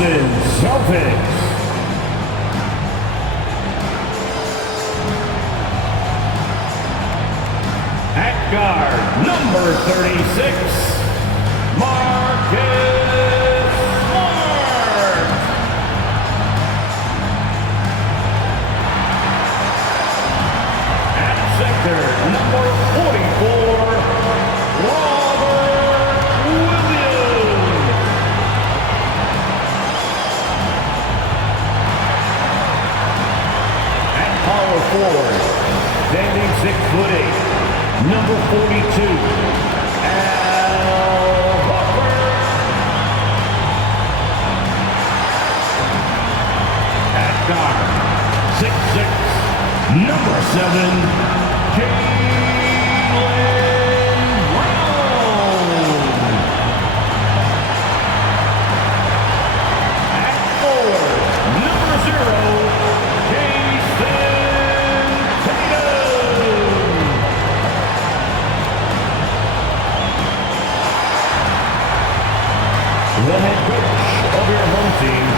Boston Celtics. At guard, number 36, Marcus Smart. At center, number 44, Robert Williams. At power forward, standing 6'8", number 42, Al Horford. At guard, 6'6", number 7, Jaylen Brown. At forward, number 0, Jason Tatum. The head coach of your home team,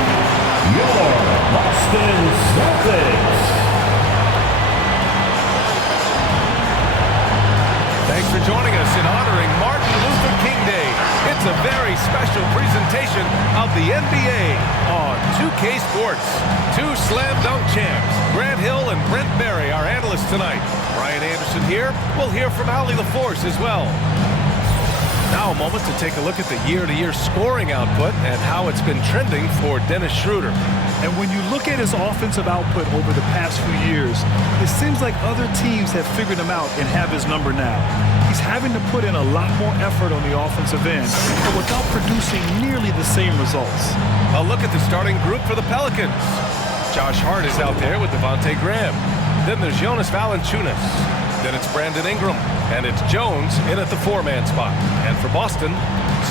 your Boston Celtics. Thanks for joining us in honoring Martin Luther King Day. It's a very special presentation of the NBA on 2K Sports. Two slam dunk champs, Grant Hill and Brent Berry, our analysts tonight. Brian Anderson here. We'll hear from Allie LaForce as well. Now a moment to take a look at the year-to-year scoring output and how it's been trending for Dennis Schroeder. And when you look at his offensive output over the past few years, it seems like other teams have figured him out and have his number now. He's having to put in a lot more effort on the offensive end, but without producing nearly the same results. A look at the starting group for the Pelicans. Josh Hart is out there with Devontae Graham. Then there's Jonas Valanciunas. Then it's Brandon Ingram. And it's Jones in at the four-man spot. And for Boston,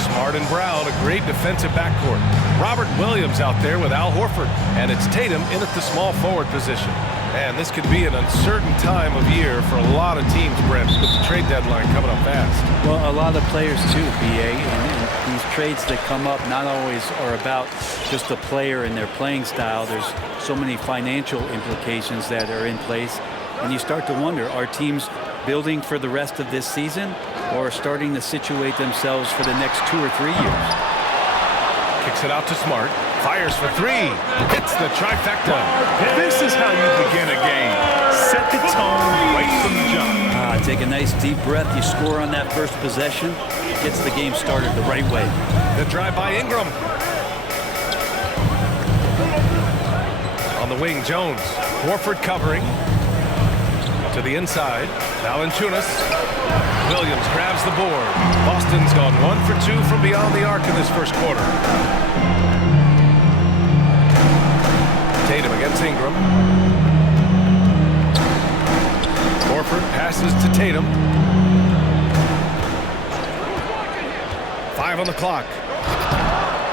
Smart and Brown, a great defensive backcourt. Robert Williams out there with Al Horford. And it's Tatum in at the small forward position. And this could be an uncertain time of year for a lot of teams, Brent, with the trade deadline coming up fast. Well, a lot of players too, B.A. And these trades that come up not always are about just the player and their playing style. There's so many financial implications that are in place. And you start to wonder, are teams building for the rest of this season or starting to situate themselves for the next 2 or 3 years? Kicks it out to Smart. Fires for three. Hits the trifecta. This is how you begin a game. Set the tone right from the jump. Take a nice deep breath. You score on that first possession. Gets the game started the right way. The drive by Ingram. On the wing, Jones. Horford covering. To the inside. Valanciunas. Williams grabs the board. Boston's gone 1 for 2 from beyond the arc in this first quarter. Tatum against Ingram. Horford passes to Tatum. 5 on the clock.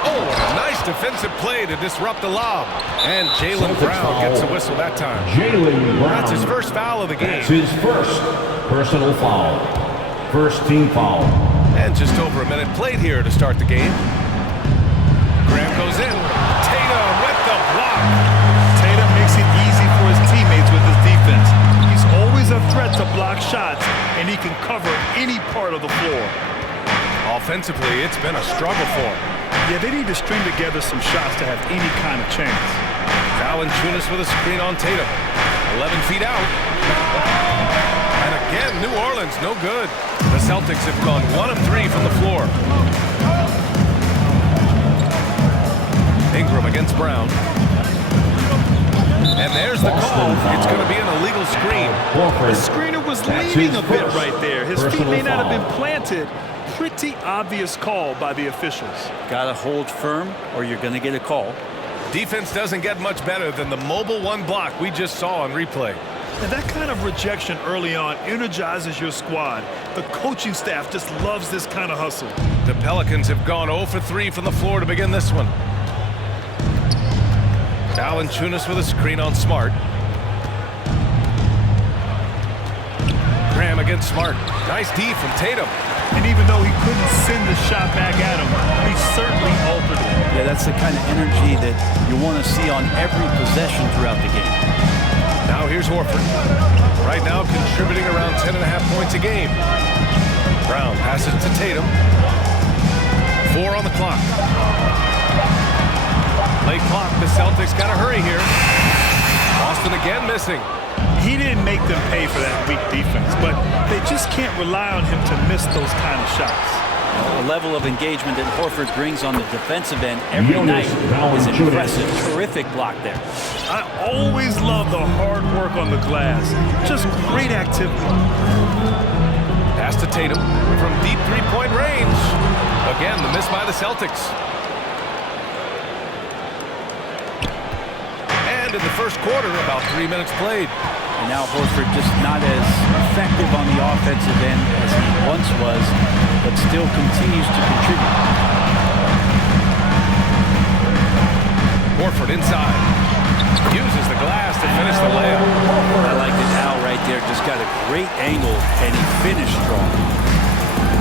Oh, what a nice defensive play to disrupt the lob. And Jaylen Brown gets a whistle that time. Jaylen Brown. That's his first foul of the game. That's his first personal foul. First team foul. And just over a minute played here to start the game. Graham goes in. Tatum with the block. Tatum makes it easy for his teammates with his defense. He's always a threat to block shots, and he can cover any part of the floor. Offensively, it's been a struggle for him. Yeah, they need to string together some shots to have any kind of chance. Valanciunas with a screen on Tatum. 11 feet out. And again, New Orleans, no good. The Celtics have gone 1 of 3 from the floor. Ingram against Brown. And there's the call. It's going to be an illegal screen. The screener was leaning a bit right there. His feet may not have been planted. Pretty obvious call by the officials. Got to hold firm or you're going to get a call. Defense doesn't get much better than the mobile one block we just saw on replay. And that kind of rejection early on energizes your squad. The coaching staff just loves this kind of hustle. The Pelicans have gone 0 for 3 from the floor to begin this one. Valanciunas with a screen on Smart. Graham against Smart. Nice D from Tatum. And even though he couldn't send the shot back at him, he certainly altered it. Yeah, that's the kind of energy that you want to see on every possession throughout the game. Now here's Horford. Right now contributing around 10.5 points a game. Brown passes to Tatum. 4 on the clock. Late clock. The Celtics got to hurry here. Boston again missing. He didn't make them pay for that weak defense, but they just can't rely on him to miss those kind of shots. The level of engagement that Horford brings on the defensive end every night is impressive. Terrific block there. I always love the hard work on the glass. Just great activity. Pass to Tatum from deep three-point range. Again, the miss by the Celtics. And in the first quarter, about 3 minutes played. And now Horford just not as effective on the offensive end as he once was, but still continues to contribute. Horford inside. Uses the glass to finish the layup. I like it now right there. Just got a great angle, and he finished strong.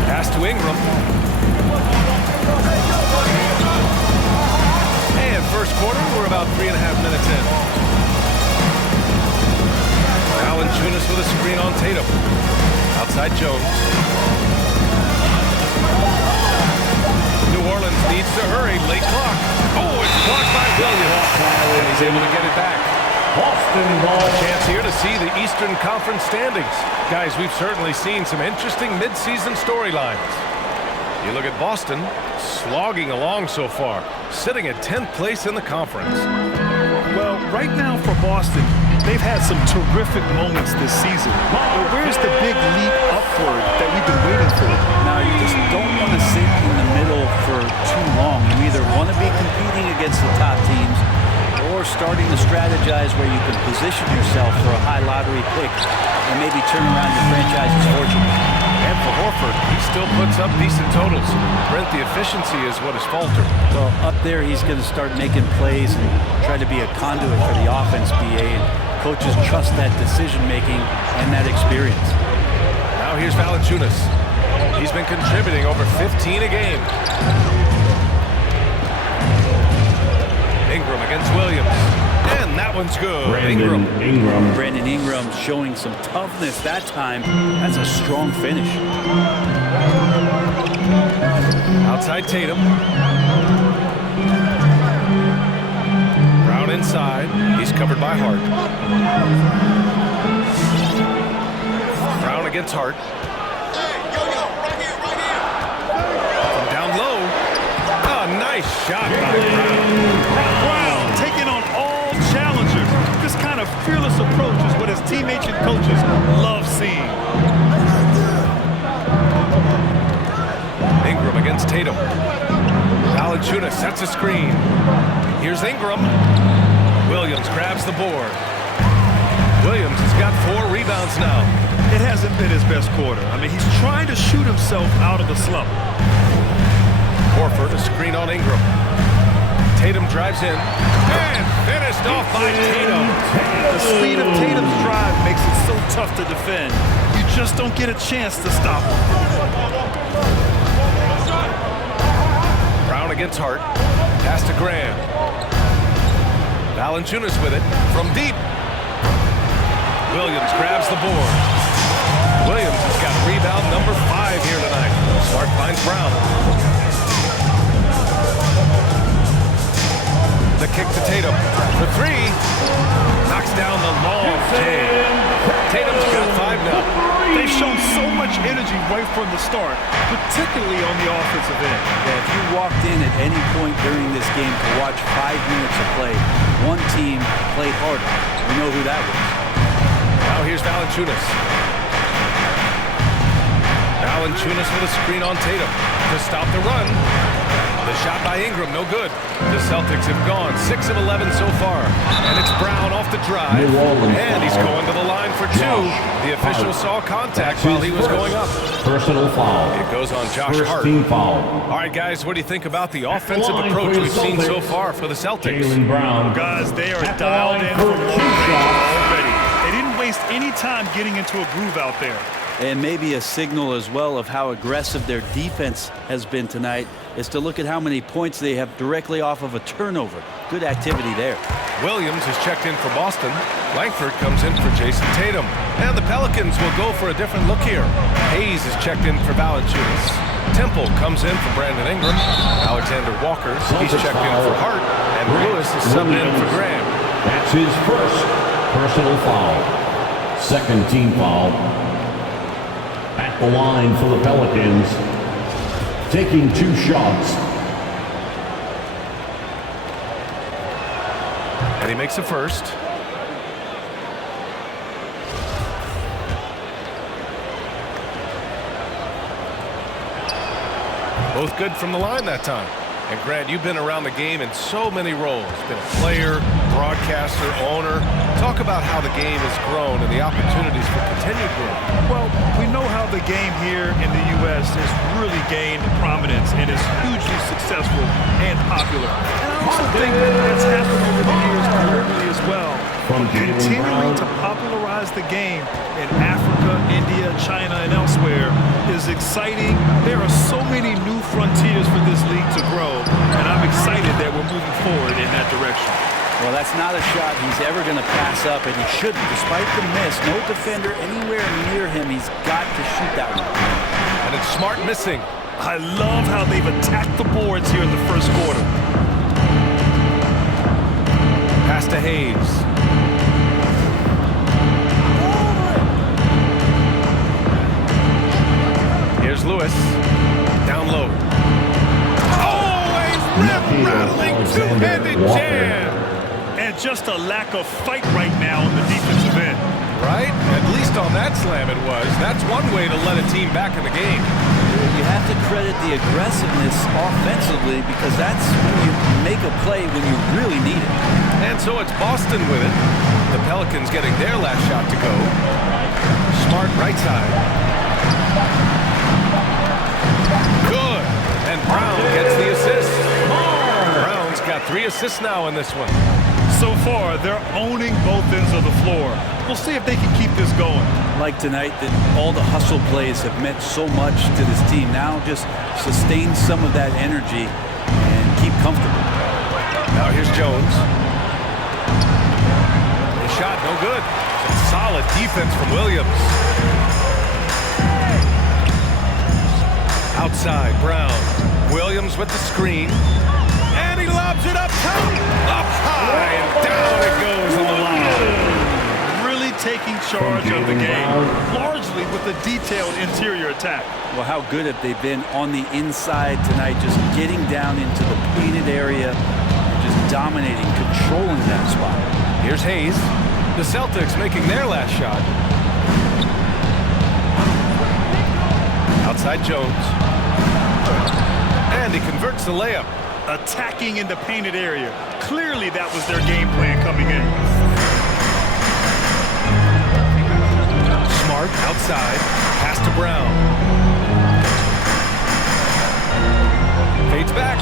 Pass to Ingram. And first quarter, we're about 3.5 minutes in. Valanciunas with a screen on Tatum. Outside Jones. New Orleans needs to hurry. Late clock. Oh, it's blocked by Williams. And he's able to get it back. Boston ball. A chance here to see the Eastern Conference standings. Guys, we've certainly seen some interesting midseason storylines. You look at Boston, slogging along so far, sitting at 10th place in the conference. Well, right now for Boston, they've had some terrific moments this season. But where's the big leap upward that we've been waiting for? Now, you just don't want to sit in the middle for too long. You either want to be competing against the top teams or starting to strategize where you can position yourself for a high lottery pick and maybe turn around your franchise's fortune. And for Horford, he still puts up decent totals. Brent, the efficiency is what has faltered. Well, up there, he's going to start making plays and try to be a conduit for the offense, BA. And coaches trust that decision-making and that experience. Now here's Valanciunas. He's been contributing over 15 a game. Ingram against Williams. And that one's good. Brandon Ingram showing some toughness that time. That's a strong finish. Outside Tatum. Brown inside. He's covered by Hart. Brown against Hart. From down low. Oh, nice shot by Brown. Brown taking on all challengers. This kind of fearless approach is what his teammates and coaches love seeing. Ingram against Tatum. Valanciunas sets a screen. Here's Ingram. Williams grabs the board. Williams has got 4 rebounds now. It hasn't been his best quarter. I mean, he's trying to shoot himself out of the slump. Horford, a screen on Ingram. Tatum drives in. And finished off by Tatum. The speed of Tatum's drive makes it so tough to defend. You just don't get a chance to stop him. Brown against Hart. Pass to Graham. Valanciunas with it from deep. Williams grabs the board. Williams has got rebound number 5 here tonight. Smart finds Brown. The kick to Tatum for 3. Knocks down the long jam. Tatum's got 5 now. They've shown so much energy right from the start, particularly on the offensive end. Yeah, if you walked in at any point during this game to watch 5 minutes of play, one team played harder. We know who that was. Now here's Valanciunas. Valanciunas with a screen on Tatum to stop the run. The shot by Ingram, no good. The Celtics have gone 6 of 11 so far. And it's Brown off the drive. And he's going to the line for 2. The official saw contact while he was going up. Personal foul. It goes on Josh First Hart. team foul. All right, guys, what do you think about the offensive approach we've seen so far for the Celtics? Jaylen Brown. Guys, they are At the dialed line in for for two shots. already. They didn't waste any time getting into a groove out there. And maybe a signal as well of how aggressive their defense has been tonight is to look at how many points they have directly off of a turnover. Good activity there. Williams is checked in for Boston. Langford comes in for Jason Tatum. And the Pelicans will go for a different look here. Hayes is checked in for Valanciunas. Temple comes in for Brandon Ingram. Alexander Walker, he's checked in for Hart. And Lewis is subbed in for Graham. That's his first personal foul. Second team foul. At the line for the Pelicans, taking 2 shots. And he makes a first. Both good from the line that time. And Grant, you've been around the game in so many roles. Been a player, broadcaster, owner. Talk about how the game has grown and the opportunities for continued growth. Well, we know how the game here in the U.S. has really gained prominence and is hugely successful and popular. And I also think that that's happened over the years globally as well. Continuing to popularize the game in Africa, India, China, and elsewhere is exciting. There are so many new frontiers for this league to grow, and I'm excited that we're moving forward in that direction. Well, that's not a shot he's ever going to pass up, and he shouldn't. Despite the miss, no defender anywhere near him. He's got to shoot that one. And it's Smart missing. I love how they've attacked the boards here in the first quarter. Pass to Hayes. Here's Lewis. Down low. Oh, a rim-rattling two-handed jam. And just a lack of fight right now on the defensive end. Right? At least on that slam it was. That's one way to let a team back in the game. You have to credit the aggressiveness offensively because that's when you make a play when you really need it. And so it's Boston with it. The Pelicans getting their last shot to go. Smart right side. Good. And Brown gets the assist. Brown's got 3 assists now in this one. So far, they're owning both ends of the floor. We'll see if they can keep this going. Like tonight, that all the hustle plays have meant so much to this team. Now just sustain some of that energy and keep comfortable. Now here's Jones. The shot, no good. Solid defense from Williams. Outside, Brown. Williams with the screen. And he lobs it up high, and down it goes on the line. Really taking charge of the game, largely with a detailed interior attack. Well, how good have they been on the inside tonight, just getting down into the painted area, and just dominating, controlling that spot. Here's Hayes. The Celtics making their last shot. Outside Jones. And he converts the layup. Attacking in the painted area. Clearly that was their game plan coming in. Smart outside. Pass to Brown. Fades back.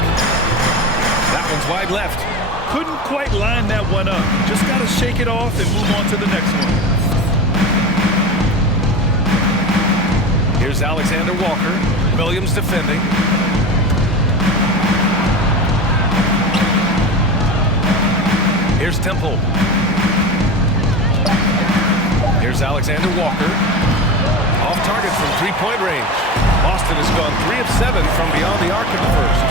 That one's wide left. Couldn't quite line that one up. Just got to shake it off and move on to the next one. Here's Alexander Walker. Williams defending. Here's Temple. Here's Alexander Walker. Off target from three-point range. Boston has gone 3 of 7 from beyond the arc in the first.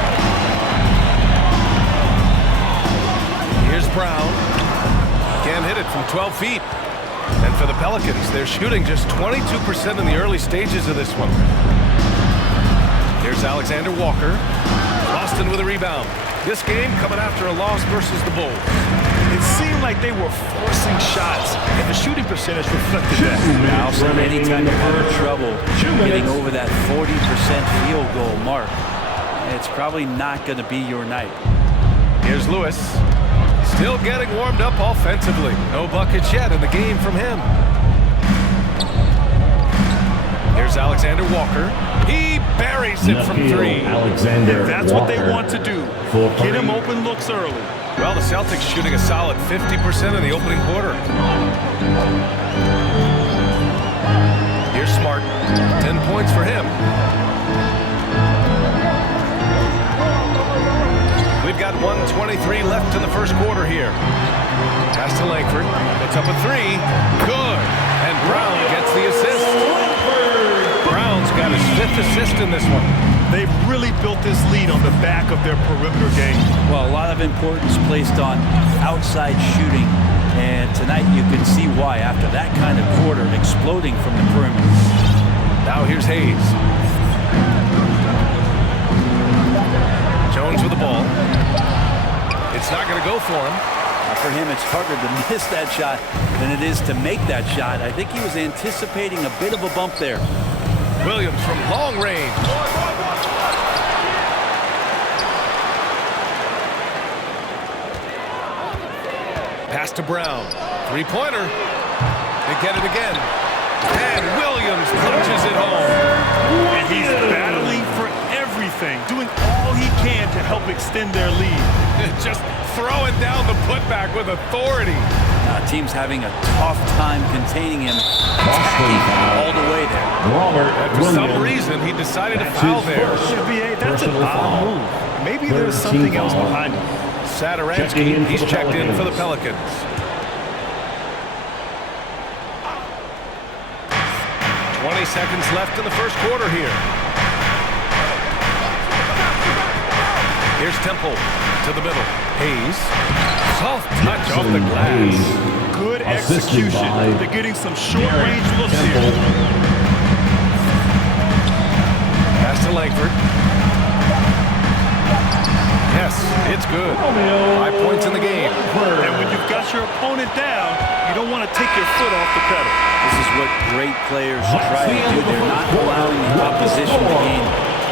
Here's Brown. Can't hit it from 12 feet. And for the Pelicans, they're shooting just 22% in the early stages of this one. Here's Alexander Walker. Boston with a rebound. This game coming after a loss versus the Bulls. It seemed like they were forcing shots, and the shooting percentage reflected that. Now, so anytime you're having trouble getting over that 40% field goal mark, it's probably not going to be your night. Here's Lewis. Still getting warmed up offensively. No buckets yet in the game from him. Here's Alexander Walker. He buries it from 3. Alexander That's what they want to do. Get him open looks early. Well, the Celtics shooting a solid 50% in the opening quarter. Here's Smart. points for him. We've got 1:23 left in the first quarter here. Pass to Langford. Puts up a three. Good. And Brown gets the assist. Brown's got his 5th assist in this one. They've really built this lead on the back of their perimeter game. Well, a lot of importance placed on outside shooting. And tonight you can see why after that kind of quarter exploding from the perimeter. Now here's Hayes. Jones with the ball. It's not going to go for him. For him, it's harder to miss that shot than it is to make that shot. I think he was anticipating a bit of a bump there. Williams from long range. Pass to Brown. Three-pointer. They get it again. And Williams punches it home. And he's battling for everything, doing all he can to help extend their lead. Just throwing down the putback with authority. Team's having a tough time containing him, attacking all the way there. And for some reason, he decided to foul there. BA, that's an odd move. Maybe there's something else behind it. Sadaransky, he's checked in for the Pelicans. Seconds left in the first quarter here. Here's Temple to the middle. Hayes. Soft touch off the glass. Good execution. They're getting some short-range looks here. Pass to Langford. Yes, it's good. 5 points in the game. And when you've got your opponent down, you don't want to take your foot off the pedal. This is what great players try to do. They're not allowing the opposition to gain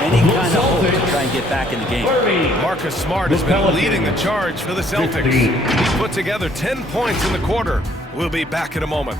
any kind of hope to try and get back in the game. Marcus Smart has been leading the charge for the Celtics. He put together 10 points in the quarter. We'll be back in a moment.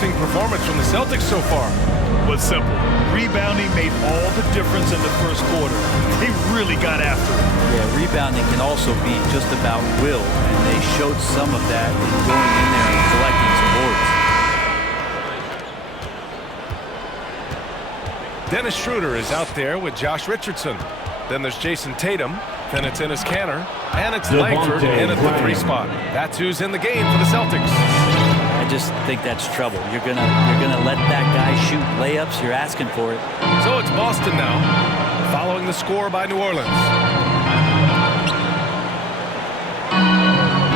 Performance from the Celtics so far was simple. Rebounding made all the difference in the first quarter. They really got after it. Yeah, rebounding can also be just about will, and they showed some of that in going in there and collecting some boards. Dennis Schroeder is out there with Josh Richardson. Then there's Jason Tatum. Then it's Enes Kanter. And it's Langford in at the 3 spot. That's who's in the game for the Celtics. I just think that's trouble. You're gonna let that guy shoot layups. You're asking for it. So it's Boston now, following the score by New Orleans.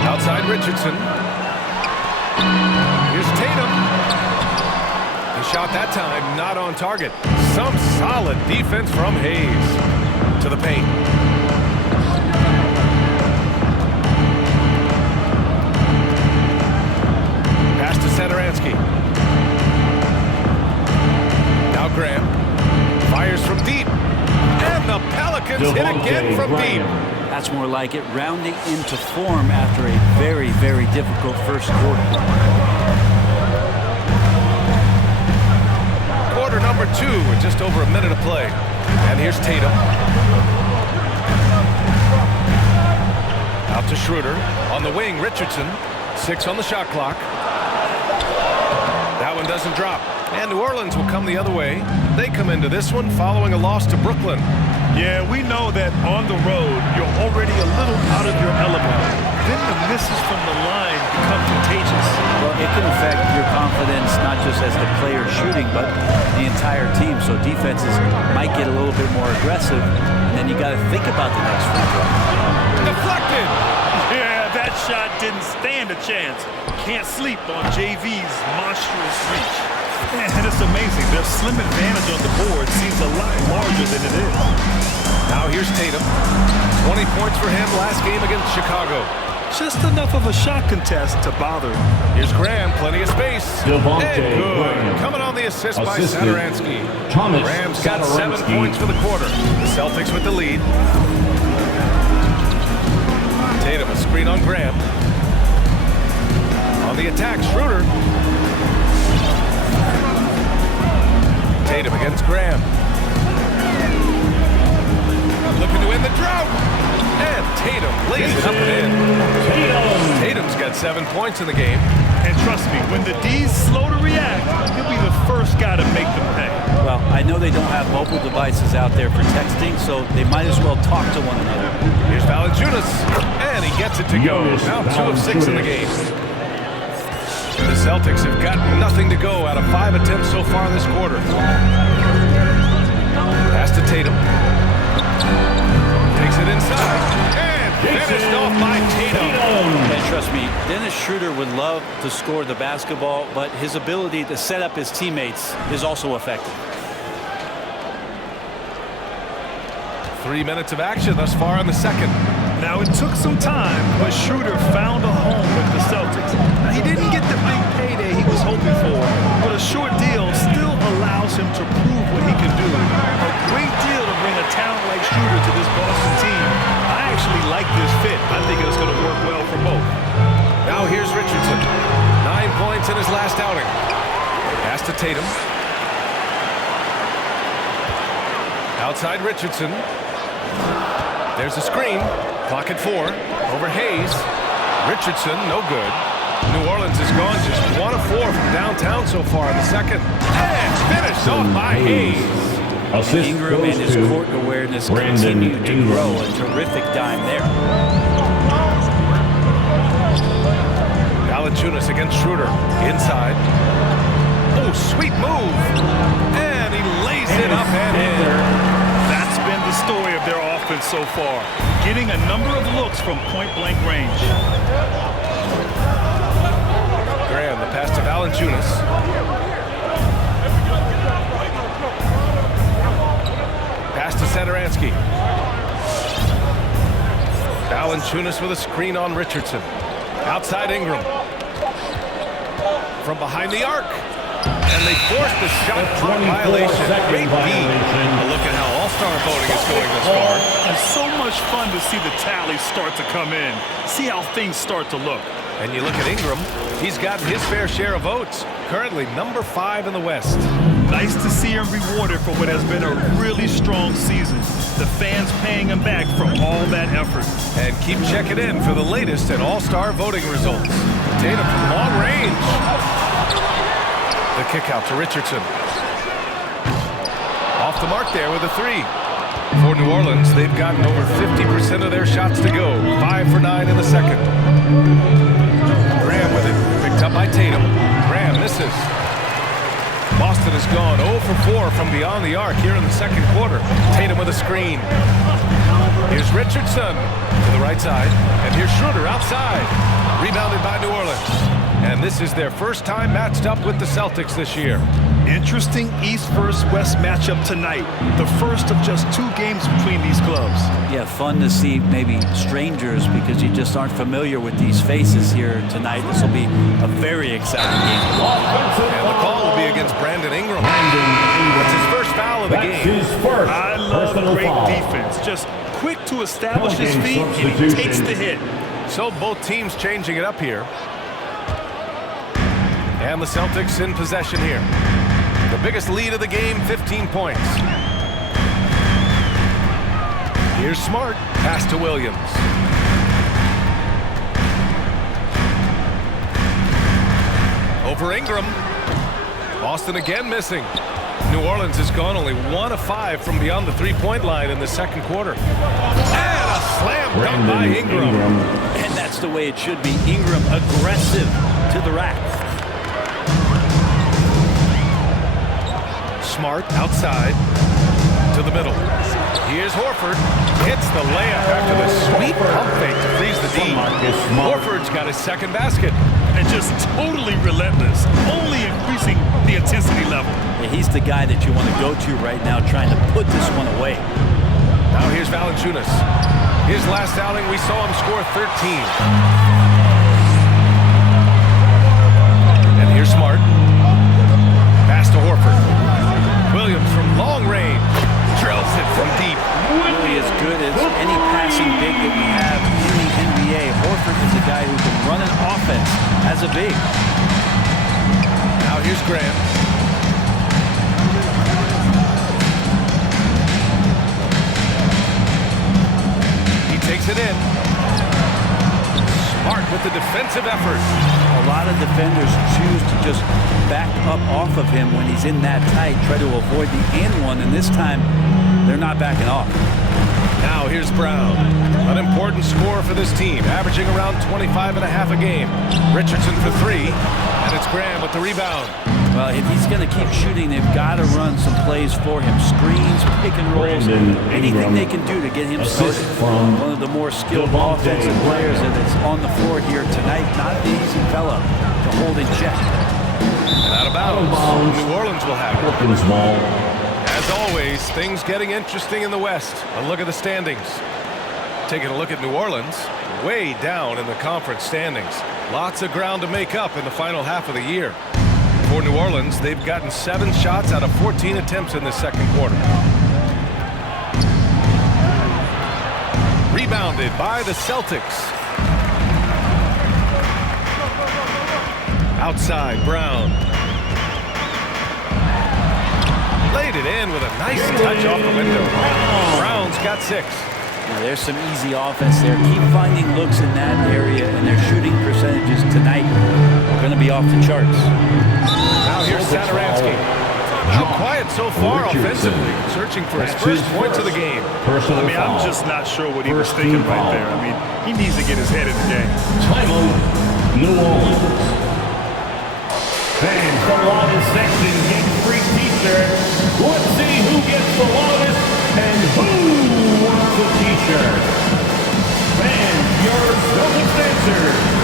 Outside Richardson. Here's Tatum. The shot that time not on target. Some solid defense from Hayes. To the paint. Pass to Sadaransky. Now Graham. Fires from deep. And the Pelicans hit again from deep. That's more like it, rounding into form after a very, very difficult first quarter. Quarter number 2 with just over a minute of play. And here's Tatum. Out to Schroeder. On the wing, Richardson. 6 on the shot clock. That one doesn't drop. And New Orleans will come the other way. They come into this one following a loss to Brooklyn. Yeah, we know that on the road, you're already a little out of your element. Then the misses from the line become contagious. Well, it can affect your confidence, not just as the player shooting, but the entire team. So defenses might get a little bit more aggressive, and then you got to think about the next free throw. Deflected! Yeah, that shot didn't stand a chance. Can't sleep on JV's monstrous reach. And it's amazing. Their slim advantage on the board seems a lot larger than it is. Now here's Tatum. 20 points for him last game against Chicago. Just enough of a shot contest to bother him. Here's Graham, plenty of space. And good. Coming on the assist by Sadaransky. Graham's got 7 points for the quarter. The Celtics with the lead. Tatum, a screen on Graham. On the attack, Schroeder. Tatum against Graham. Looking to end the drought. And Tatum lays it up and in. Tatum's got 7 points in the game. And trust me, when the D's slow to react, he'll be the first guy to make them pay. Well, I know they don't have mobile devices out there for texting, so they might as well talk to one another. Here's Valanciunas, and he gets it to go. Now 2 of 6 in the game. The Celtics have got nothing to go out of 5 attempts so far this quarter. Pass to Tatum. Takes it inside. And finished off by Tatum. And trust me, Dennis Schroeder would love to score the basketball, but his ability to set up his teammates is also effective. 3 minutes of action thus far in the second. Now, it took some time, but Schroeder found a home with the Celtics. Now, he didn't get the big payday he was hoping for, but a short deal still allows him to prove what he can do. A great deal to bring a talent like Schroeder to this Boston team. I actually like this fit. I think it's going to work well for both. Now here's Richardson. 9 points in his last outing. Pass to Tatum. Outside Richardson. There's a screen. Clock at 4. Over Hayes. Richardson, no good. New Orleans has gone just 1 of 4 from downtown so far in the second. And finished off by Hayes. Assist Ingram and his goes court to awareness Brandon continue to Ingram. grow. A terrific dime there. Valanciunas against Schroeder. Inside. Oh, sweet move. And he lays it up and in. That's been the story of their offense so far, getting a number of looks from point-blank range. Graham, the pass to Valanciunas. Pass to Satoransky. Valanciunas with a screen on Richardson. Outside Ingram. From behind the arc. And they forced the shot clock violation. Great D. A look at how all-star voting is going this far. And so much fun to see the tallies start to come in. See how things start to look. And you look at Ingram, he's gotten his fair share of votes. Currently number 5 in the West. Nice to see him rewarded for what has been a really strong season. The fans paying him back for all that effort. And keep checking in for the latest in all-star voting results. Tatum from long range. The kick out to Richardson. Off the mark there with a 3. For New Orleans, they've gotten over 50% of their shots to go. 5 for 9 in the second. Graham with it. Picked up by Tatum. Graham misses. Boston has gone 0 for 4 from beyond the arc here in the second quarter. Tatum with a screen. Here's Richardson to the right side. And here's Schroeder outside. Rebounded by New Orleans. And this is their first time matched up with the Celtics this year. Interesting East versus West matchup tonight. The first of just 2 games between these clubs. Yeah, fun to see maybe strangers because you just aren't familiar with these faces here tonight. This will be a very exciting game. And the call will be against Brandon Ingram. That's his first foul of the game. His first I love great foul. defense. Just quick to establish his Pelican feet, and he substitution. takes the hit. So both teams changing it up here. And the Celtics in possession here. The biggest lead of the game, 15 points. Here's Smart. Pass to Williams. Over Ingram. Boston again missing. New Orleans has gone only 1 of 5 from beyond the three-point line in the second quarter. And a slam dunk by Ingram. And that's the way it should be. Ingram aggressive to the rack. Smart outside to the middle. Here's Horford. Hits the layup after the sweet pump fake to freeze the D. Horford's got his second basket. And just totally relentless, only increasing the intensity level. Yeah, he's the guy that you want to go to right now trying to put this one away. Now here's Valanciunas. His last outing, we saw him score 13. And here's Smart. Pass to Horford. Williams from long range. Drills it from deep. Really as good as any passing big that we have in the NBA. Graham. He takes it in. Smart with the defensive effort. A lot of defenders choose to just back up off of him when he's in that tight, try to avoid the and one, and this time they're not backing off. Now here's Brown, an important scorer for this team, averaging around 25 and a half a game. Richardson for three, and it's Graham with the rebound. Well, if he's going to keep shooting, they've got to run some plays for him. Screens, pick and rolls, anything they can do to get him started. One of the more skilled offensive players that is on the floor here tonight. Not the easy fella to hold in check. And out of bounds. New Orleans will have it. Perkins ball. As always, things getting interesting in the West. A look at the standings. Taking a look at New Orleans, way down in the conference standings. Lots of ground to make up in the final half of the year. For New Orleans, they've gotten 7 shots out of 14 attempts in the second quarter. Rebounded by the Celtics. Outside, Brown. Laid it in with a nice touch off the window. Brown's got 6. Now, there's some easy offense there. Keep finding looks in that area, and their shooting percentages tonight are going to be off the charts. Now here's Saturansky. Not quiet so far offensively, searching for his first points of the game. I'm just not sure what he was thinking right there. He needs to get his head in the game. Timeout, New Orleans. Fans, the loudest section get free t-shirts. Let's see who gets the loudest and who wants a t-shirt. Fans, your Celtics answer.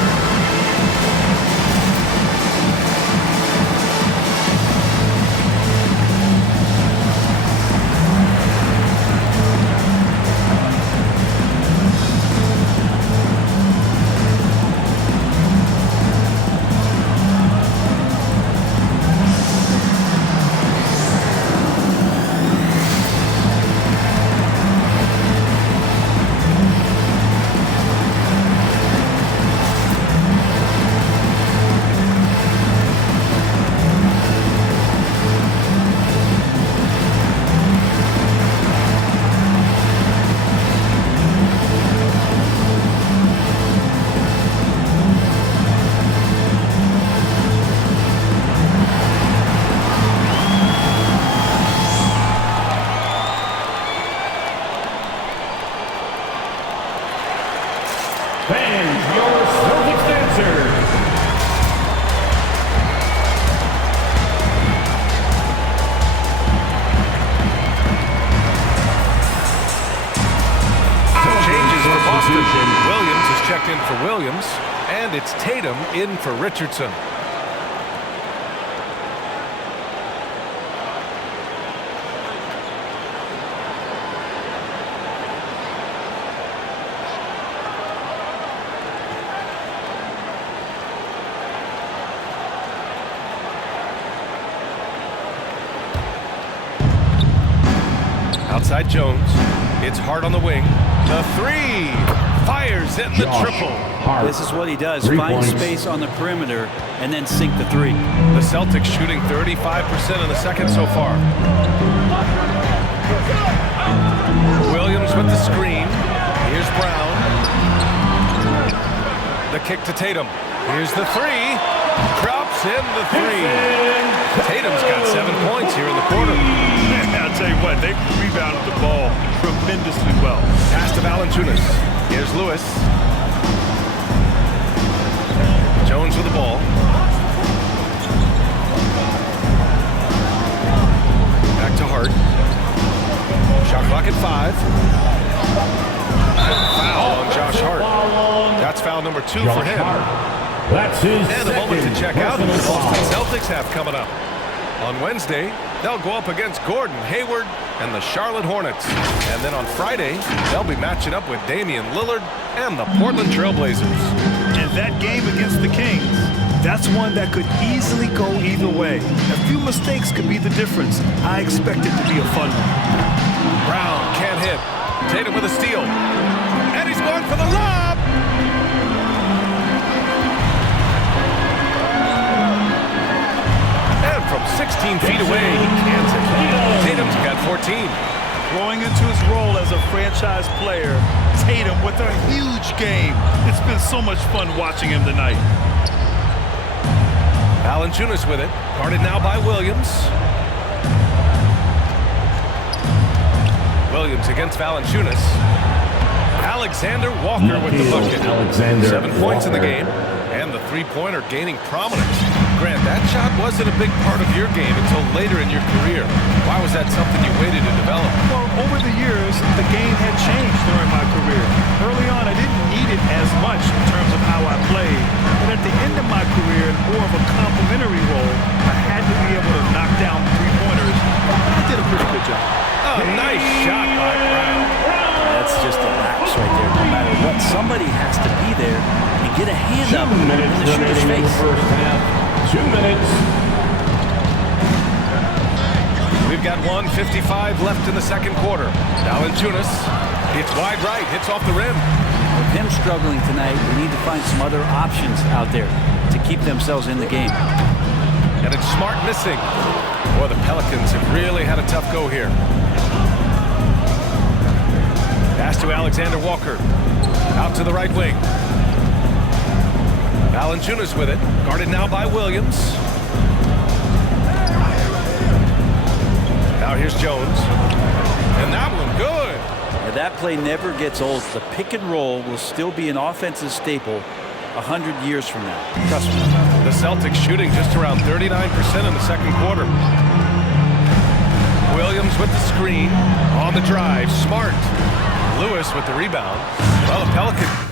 Fans, your Celtics answer. Changes for Boston. Williams is checked in for Williams, and it's Tatum in for Richardson. Outside Jones. It's Hart on the wing. The 3. Fires in the triple. This is what he does. Find space on the perimeter and then sink the 3. The Celtics shooting 35% in the second so far. Williams with the screen. Here's Brown. The kick to Tatum. Here's the 3. Drops in the 3. Tatum's got 7 points here in the quarter. I'll tell you what, they rebounded the ball tremendously well. Pass to Valanciunas. Here's Lewis. Jones with the ball. Back to Hart. Shot clock at 5. Foul on Josh Hart. That's foul number 2 for him. That's his and a moment to check out who the Boston Celtics have coming up. On Wednesday, they'll go up against Gordon Hayward and the Charlotte Hornets. And then on Friday, they'll be matching up with Damian Lillard and the Portland Trail Blazers. And that game against the Kings, that's one that could easily go either way. A few mistakes could be the difference. I expect it to be a fun one. Brown can't hit. Tatum with a steal. And he's going for the lob. And from 16 feet away. He cans it. Tatum's got 14. Growing into his role as a franchise player, Tatum with a huge game. It's been so much fun watching him tonight. Valanciunas with it. Guarded now by Williams. Williams against Valanciunas. Alexander Walker with the bucket. 7 points in the game. And the three-pointer gaining prominence. Grant, that shot wasn't a big part of your game until later in your career. Why was that something you waited to develop? Well, over the years, the game had changed during my career. Early on, I didn't need it as much in terms of how I played. But at the end of my career, in more of a complementary role, I had to be able to knock down three-pointers. I did a pretty good job. Oh, nice shot by Brown. That's just a lapse right there. No matter what, somebody has to be there and get a hand up in the shooter's face. First half. 2 minutes. We've got 1:55 left in the second quarter. Valanciunas hits wide right, hits off the rim. With him struggling tonight, we need to find some other options out there to keep themselves in the game. And it's Smart missing. Boy, the Pelicans have really had a tough go here. Pass to Alexander Walker. Out to the right wing. Valanciunas with it. Guarded now by Williams. Now here's Jones. And that one good. Now that play never gets old. The pick and roll will still be an offensive staple 100 years from now. Trust me. The Celtics shooting just around 39% in the second quarter. Williams with the screen. On the drive. Smart. Lewis with the rebound. Well, the Pelicans.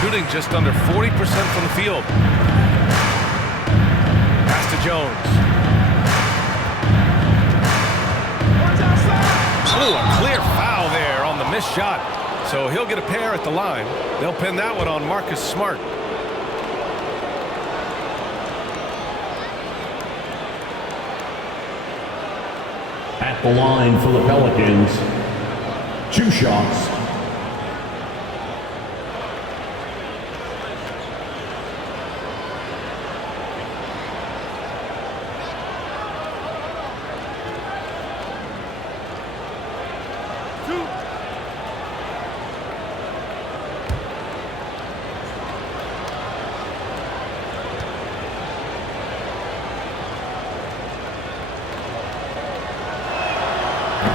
Shooting just under 40% from the field. Pass to Jones. Oh, a clear foul there on the missed shot. So he'll get a pair at the line. They'll pin that one on Marcus Smart. At the line for the Pelicans, 2 shots.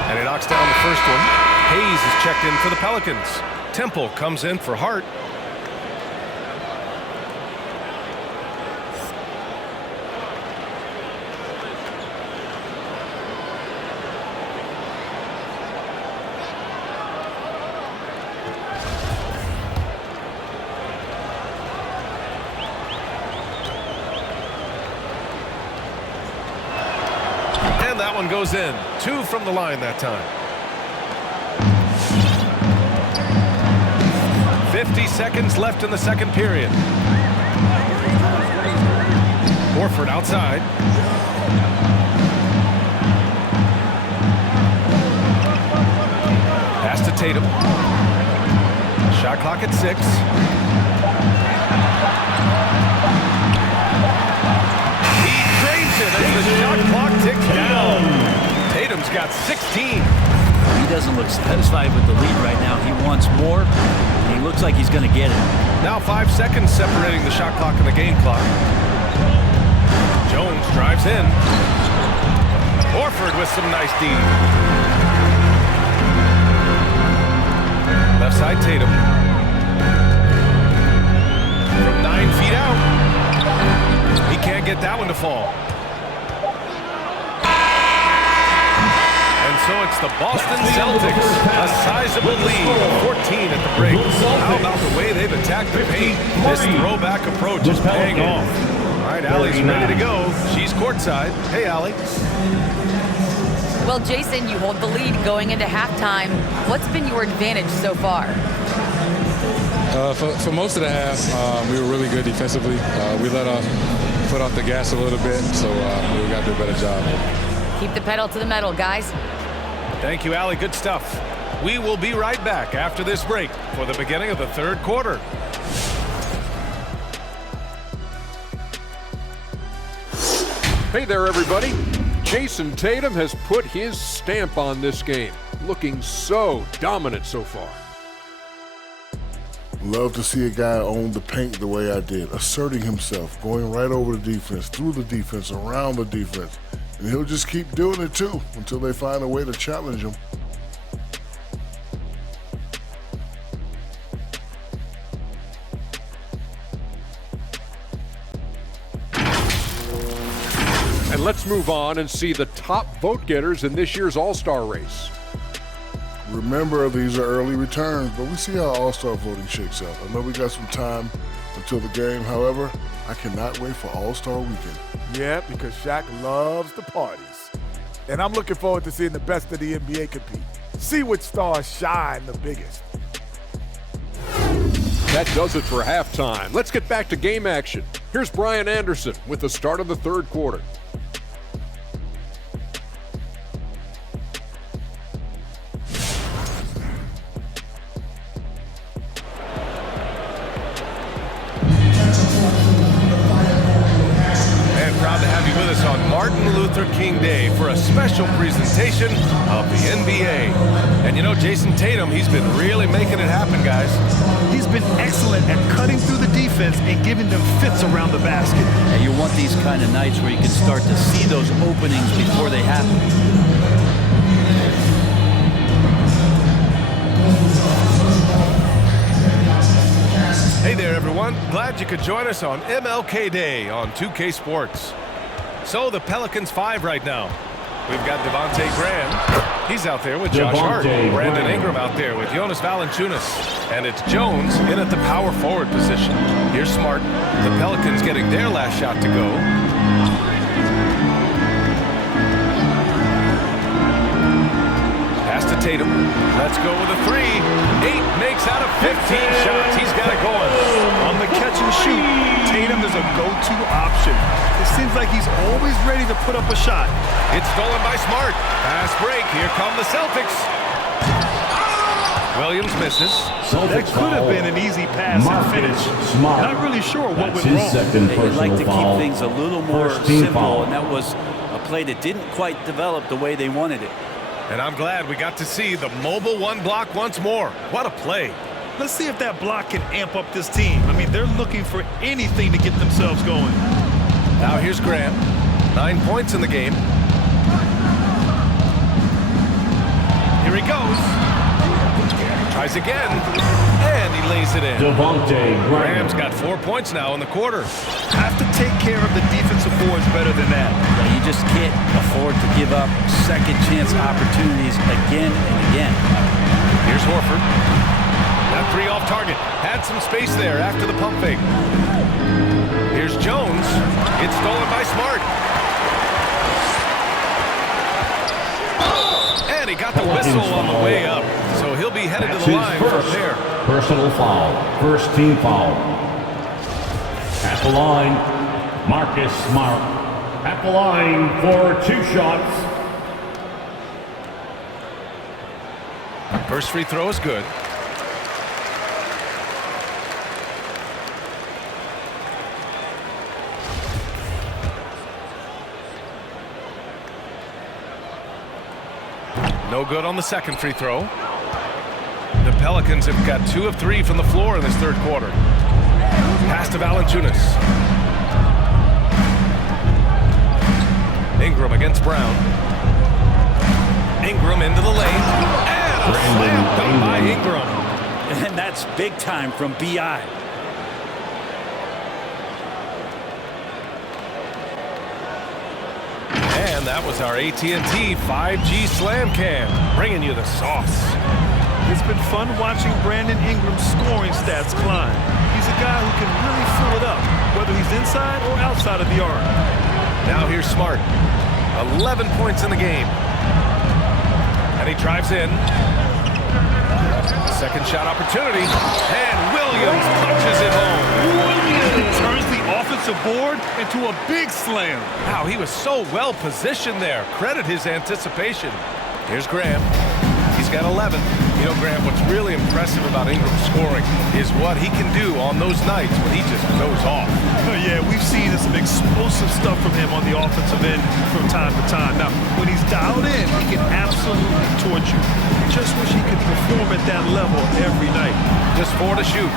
And he knocks down the first one. Hayes is checked in for the Pelicans. Temple comes in for Hart. And that one goes in. 2 from the line that time. 50 seconds left in the second period. Horford outside. Pass to Tatum. Shot clock at 6. He drains it as the shot clock ticks down. Tatum's got 16. He doesn't look satisfied with the lead right now. He wants more, and he looks like he's going to get it. Now 5 seconds separating the shot clock and the game clock. Jones drives in. Horford with some nice D. Left side Tatum. From 9 feet out. He can't get that one to fall. And so it's the Boston Celtics, a sizable lead, 14 at the break. How about the way they've attacked the paint? This throwback approach is paying off. right, Allie's ready to go. She's courtside. Hey, Allie. Well, Jason, you hold the lead going into halftime. What's been your advantage so far? For most of the half, we were really good defensively. We let our foot off the gas a little bit, so we got to do a better job. Keep the pedal to the metal, guys. Thank you, Allie. Good stuff. We will be right back after this break for the beginning of the third quarter. Hey there, everybody. Jason Tatum has put his stamp on this game, looking so dominant so far. Love to see a guy own the paint the way I did, asserting himself, going right over the defense, through the defense, around the defense. And he'll just keep doing it too until they find a way to challenge him. And let's move on and see the top vote getters in this year's All-Star race. Remember, these are early returns, but we see how All-Star voting shakes out. I know we got some time until the game. However, I cannot wait for All-Star weekend. Yeah, because Shaq loves the parties. And I'm looking forward to seeing the best of the NBA compete. See which stars shine the biggest. That does it for halftime. Let's get back to game action. Here's Brian Anderson with the start of the third quarter. Proud to have you with us on Martin Luther King Day for a special presentation of the NBA. And you know, Jason Tatum, he's been really making it happen, guys. He's been excellent at cutting through the defense and giving them fits around the basket. And you want these kind of nights where you can start to see those openings before they happen. Hey there, everyone. Glad you could join us on MLK Day on 2K Sports. So the Pelicans 5 right now. We've got Devontae Graham. He's out there with Josh Hart. Brandon Ingram out there with Jonas Valanciunas. And it's Jones in at the power forward position. Here's Smart. The Pelicans getting their last shot to go. Pass to Tatum. Let's go with a 3. 8 makes out of 15 shots. He's got it going. On the catch and shoot, Tatum is a go-to option. It seems like he's always ready to put up a shot. It's stolen by Smart. Pass break. Here come the Celtics. Williams misses. That could have been an easy pass and finish. Not really sure what went wrong. They'd like to keep things a little more simple, and that was a play that didn't quite develop the way they wanted it. And I'm glad we got to see the mobile one block once more. What a play. Let's see if that block can amp up this team. I mean, they're looking for anything to get themselves going. Now here's Graham. 9 points in the game. Here he goes. Tries again. And he lays it in. Graham's got 4 points now in the quarter. Have to take care of the defensive boards better than that. You just can't afford to give up second chance opportunities again and again. Here's Horford. That 3 off target. Had some space there after the pump fake. Here's Jones. It's stolen by Smart. And he got the whistle on the way up. So he'll be headed to the line for a pair. Personal foul. First team foul. At the line, Marcus Smart. At the line for 2 shots. First free throw is good. No good on the second free throw. The Pelicans have got 2 of 3 from the floor in this third quarter. Pass to Valanciunas. Ingram against Brown. Ingram into the lane. And a slam dunk by Ingram. And that's big time from B.I. And that was our AT&T 5G Slam Cam, bringing you the sauce. It's been fun watching Brandon Ingram's scoring stats climb. He's a guy who can really fill it up, whether he's inside or outside of the arc. Now here's Smart. 11 points in the game. And he drives in. Second shot opportunity. And Williams punches it home. Williams turns the offensive board into a big slam. Wow, he was so well positioned there. Credit his anticipation. Here's Graham. He's got 11. You know, Graham, what's really impressive about Ingram's scoring is what he can do on those nights when he just goes off. Yeah, we've seen some explosive stuff from him on the offensive end from time to time. Now, when he's dialed in, he can absolutely torch you. Just wish he could perform at that level every night. Just 4 to shoot.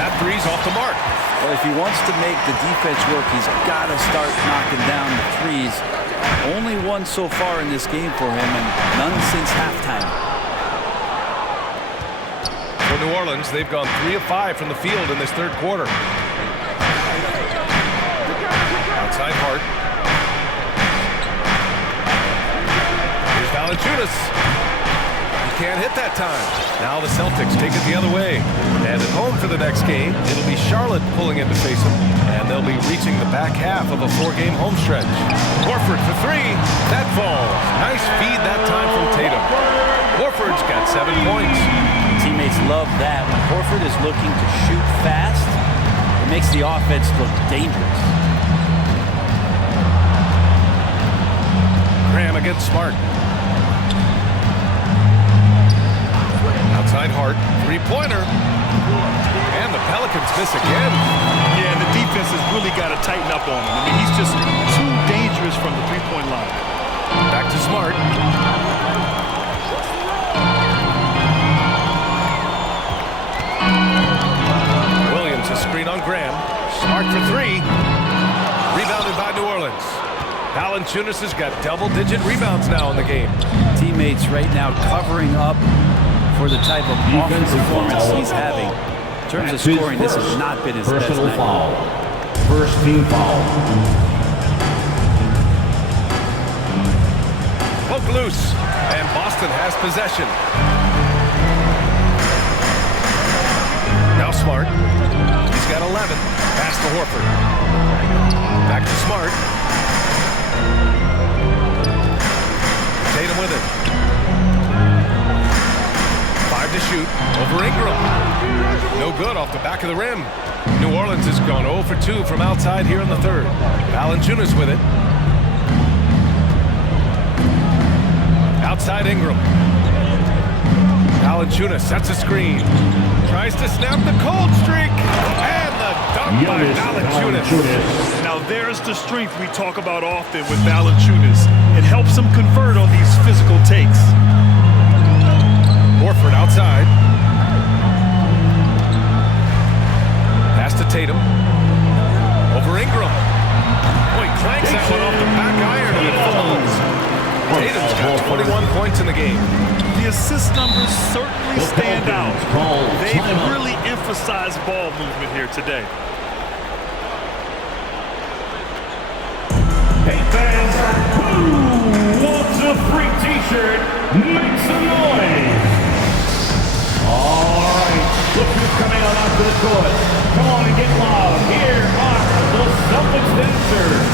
That three's off the mark. Well, if he wants to make the defense work, he's got to start knocking down the threes. Only one so far in this game for him, and none since halftime. For New Orleans, they've gone 3 of 5 from the field in this third quarter. Outside Hart. Here's Valanciunas. He can't hit that time. Now the Celtics take it the other way. And at home for the next game, it'll be Charlotte pulling in to face them. And they'll be reaching the back half of a 4-game home stretch. Horford for 3. That falls. Nice feed that time from Tatum. Horford's got 7 points. Teammates love that. When Horford is looking to shoot fast, it makes the offense look dangerous. Graham against Smart. Outside Hart, 3-pointer. And the Pelicans miss again. Yeah, the defense has really got to tighten up on him. I mean, he's just too dangerous from the three-point line. Back to Smart. Williams, a screen on Graham. Smart for 3. Rebounded by New Orleans. Valanciunas has got double-digit rebounds now in the game. Teammates right now covering up for the type of offensive performance he's having. In terms of scoring, this has not been his best night. Foul. First team foul. Poke loose, and Boston has possession. Now Smart. He's got 11. Pass to Horford. Back to Smart. Tatum with it. 5 to shoot over Ingram. No good off the back of the rim. New Orleans has gone 0 for 2 from outside here in the third. Valanciunas with it. Outside Ingram. Valanciunas sets a screen. Tries to snap the cold streak. And the dunk by Valanciunas. Now there's the strength we talk about often with Valanciunas. It helps him convert on these physical takes. Horford outside. Pass to Tatum. Over Ingram. Boy, clanks that one off the back iron and it falls. Tatum's got 21 points in the game. The assist numbers certainly stand out. They've really emphasized ball movement here today. Hey fans, who wants a free t-shirt? Make some noise. All right, look who's coming on out to the court. Come on and get loud. Here are the Celtics dancers.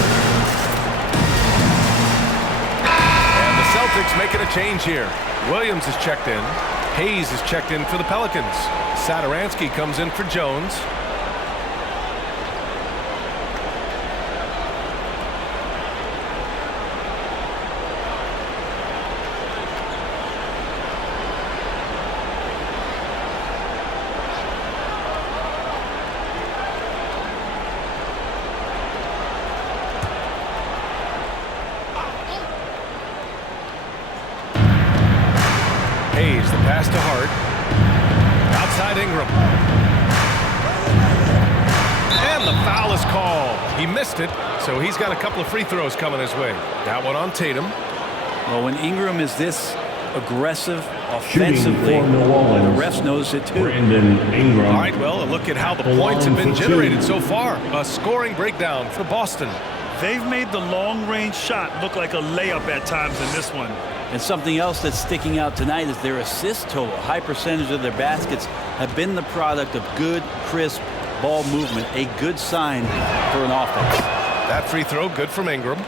And the Celtics making a change here. Williams is checked in. Hayes is checked in for the Pelicans. Satoransky comes in for Jones. Hayes, the pass to Hart. Outside Ingram. And the foul is called. He missed it, so he's got a couple of free throws coming his way. That one on Tatum. Well, when Ingram is this aggressive offensively, the refs knows it too. Ingram. All right, well, a look at how the points have been generated so far. A scoring breakdown for Boston. They've made the long-range shot look like a layup at times in this one. And something else that's sticking out tonight is their assist total. A high percentage of their baskets have been the product of good, crisp ball movement, a good sign for an offense. That free throw, good from Ingram.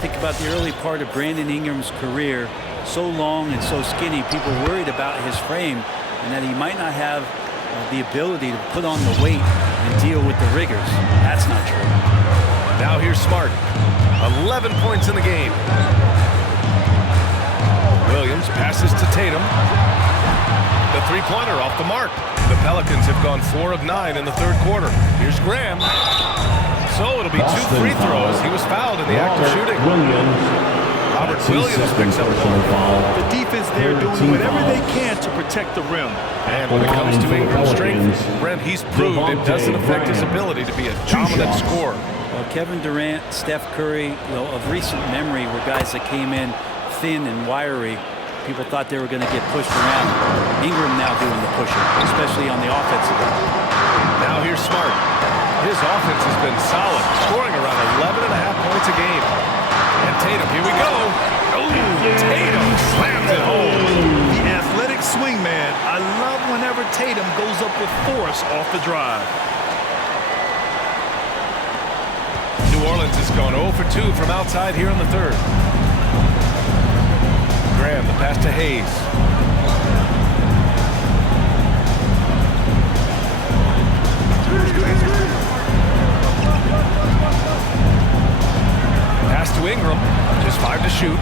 Think about the early part of Brandon Ingram's career. So long and so skinny, people worried about his frame and that he might not have the ability to put on the weight and deal with the rigors. That's not true. Now here's Smart. 11 points in the game. Williams passes to Tatum. The three-pointer off the mark. The Pelicans have gone 4 of 9 in the third quarter. Here's Graham. So it'll be 2 free throws. He was fouled in the act of shooting. Robert Williams picks up The defense there doing whatever they can to protect the rim. And when it comes to Ingram's strength, Brent, he's proved it doesn't affect his ability to be a dominant scorer. Well, Kevin Durant, Steph Curry, of recent memory were guys that came in thin and wiry. People thought they were going to get pushed around. Ingram now doing the pushing, especially on the offensive end. Now here's Smart. His offense has been solid, scoring around 11.5 points a game. And Tatum, here we go. Oh, Tatum slams it home. The athletic swingman. I love whenever Tatum goes up with force off the drive. New Orleans has gone 0 for 2 from outside here in the third. Graham, the pass to Hayes. Pass to Ingram, just 5 to shoot.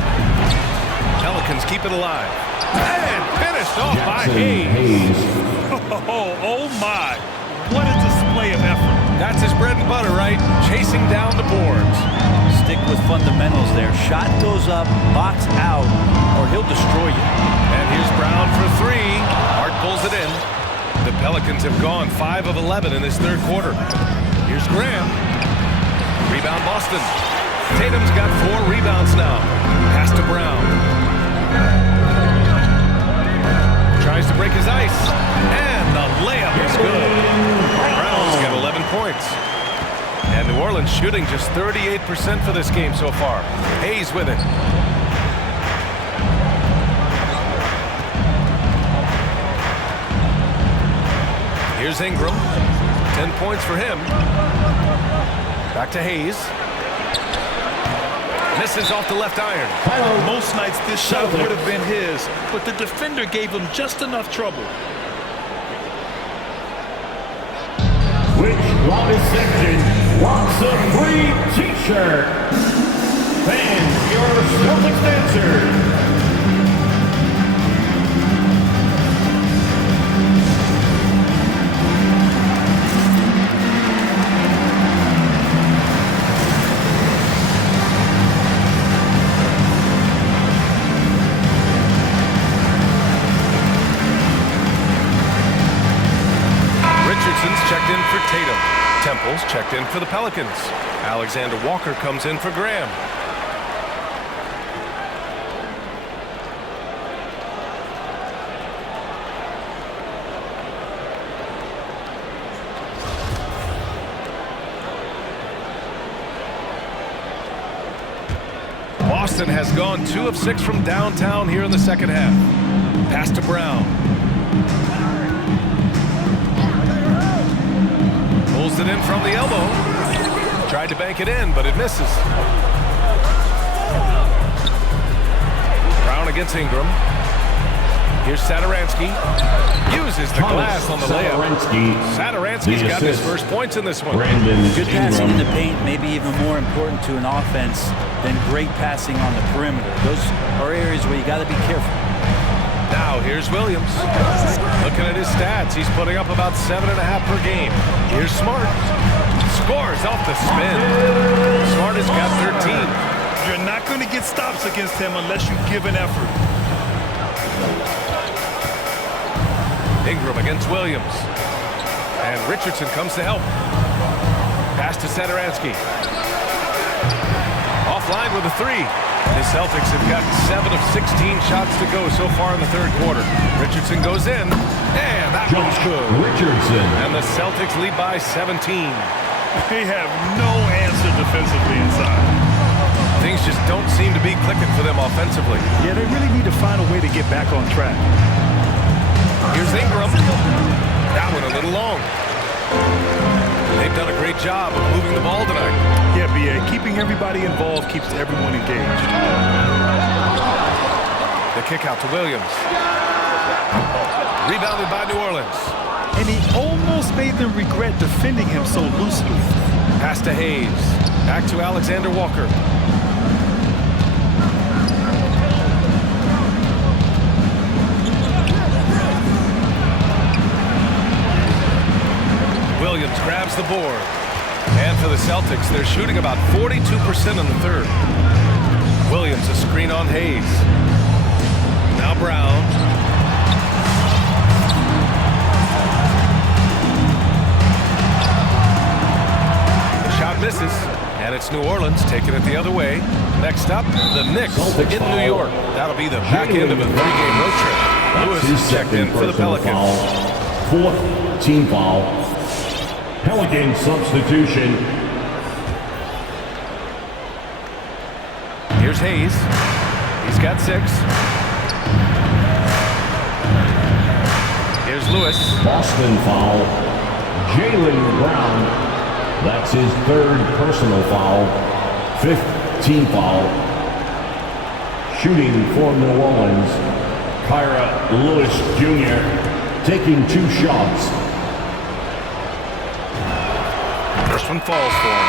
Pelicans keep it alive. And finished off by Hayes. Oh my, what a display of effort. That's his bread and butter, right? Chasing down the boards. Stick with fundamentals there. Shot goes up, box out, or he'll destroy you. And here's Brown for 3. Hart pulls it in. The Pelicans have gone 5 of 11 in this third quarter. Here's Graham. Rebound Boston. Tatum's got 4 rebounds now. Pass to Brown. Tries to break his ice. And the layup is good. Brown's got 11 points. And New Orleans shooting just 38% for this game so far. Hayes with it. Here's Ingram. 10 points for him. Back to Hayes. Misses off the left iron. Most nights this shot would have been his, but the defender gave him just enough trouble. Which Wallace section wants a free t-shirt? Fans, your Celtics dancers. Checked in for Tatum. Temple's checked in for the Pelicans. Alexander Walker comes in for Graham. Boston has gone 2 of 6 from downtown here in the second half. Pass to Brown. Pulls it in from the elbow. Tried to bank it in, but it misses. Brown against Ingram. Here's Satoransky. Uses the glass on the layup. Satoransky's got his first points in this one. Good passing in the paint may be even more important to an offense than great passing on the perimeter. Those are areas where you got to be careful. Now here's Williams. Looking at his stats, he's putting up about 7.5 per game. Here's Smart. Scores off the spin. Smart has got 13. You're not going to get stops against him unless you give an effort. Ingram against Williams. And Richardson comes to help. Pass to Satoransky. Offline with a 3. The Celtics have got 7 of 16 shots to go so far in the third quarter. Richardson goes in, and that one's good. Richardson. And the Celtics lead by 17. They have no answer defensively inside. Things just don't seem to be clicking for them offensively. Yeah, they really need to find a way to get back on track. Here's Ingram. That one a little long. They've done a great job of moving the ball tonight. Yeah, B.A., keeping everybody involved keeps everyone engaged. The kick out to Williams. Rebounded by New Orleans. And he almost made them regret defending him so loosely. Pass to Hayes. Back to Alexander Walker. Williams grabs the board. And for the Celtics, they're shooting about 42% in the third. Williams a screen on Hayes. Now Brown. The shot misses, and it's New Orleans taking it the other way. Next up, the Knicks in New York. That'll be the back end of a 3-game road trip. Lewis is checked in for the Pelicans. Fourth team foul. Pelican substitution. Here's Hayes. He's got 6. Here's Lewis. Boston foul. Jaylen Brown. That's his 3rd personal foul. 5th team foul. Shooting for New Orleans. Kyra Lewis Jr. taking 2 shots. First one falls for him.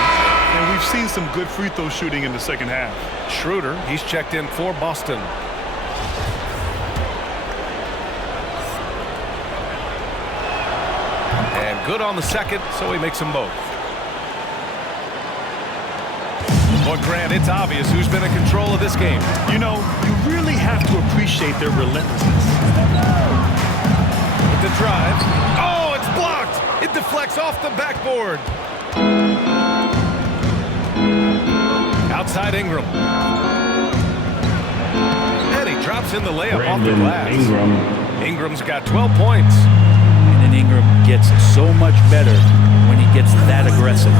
And we've seen some good free throw shooting in the second half. Schroeder, he's checked in for Boston. And good on the second, so he makes them both. But Grant, it's obvious who's been in control of this game. You know, you really have to appreciate their relentlessness. With the drive. Oh, it's blocked! It deflects off the backboard. Outside Ingram. And he drops in the layup off the glass. Ingram's got 12 points. And then Ingram gets so much better when he gets that aggressive.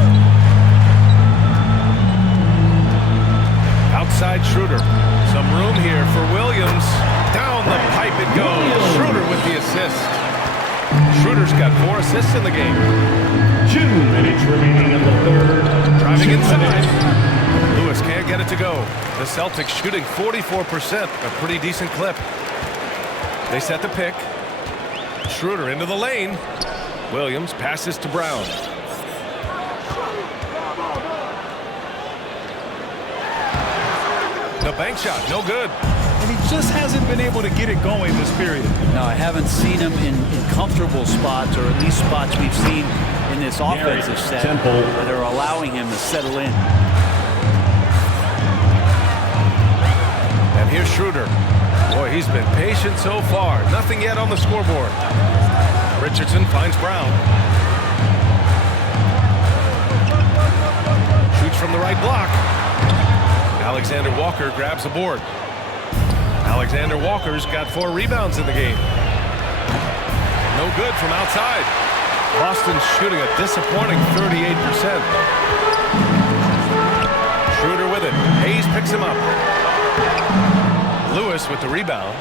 Outside Schroeder. Some room here for Williams. Down the pipe it goes. Schroeder with the assist. Schroeder's got 4 assists in the game. 2 minutes remaining in the third. Driving inside. Lewis can't get it to go. The Celtics shooting 44%, a pretty decent clip. They set the pick. Schroeder into the lane. Williams passes to Brown. The bank shot, no good. And he just hasn't been able to get it going this period. No, I haven't seen him in comfortable spots, or at least spots we've seen in this offensive set that are allowing him to settle in. And here's Schroeder. Boy, he's been patient so far. Nothing yet on the scoreboard. Richardson finds Brown. Shoots from the right block. Alexander Walker grabs the board. Alexander Walker's got 4 rebounds in the game. No good from outside. Boston's shooting a disappointing 38%. Schroeder with it. Hayes picks him up. Lewis with the rebound.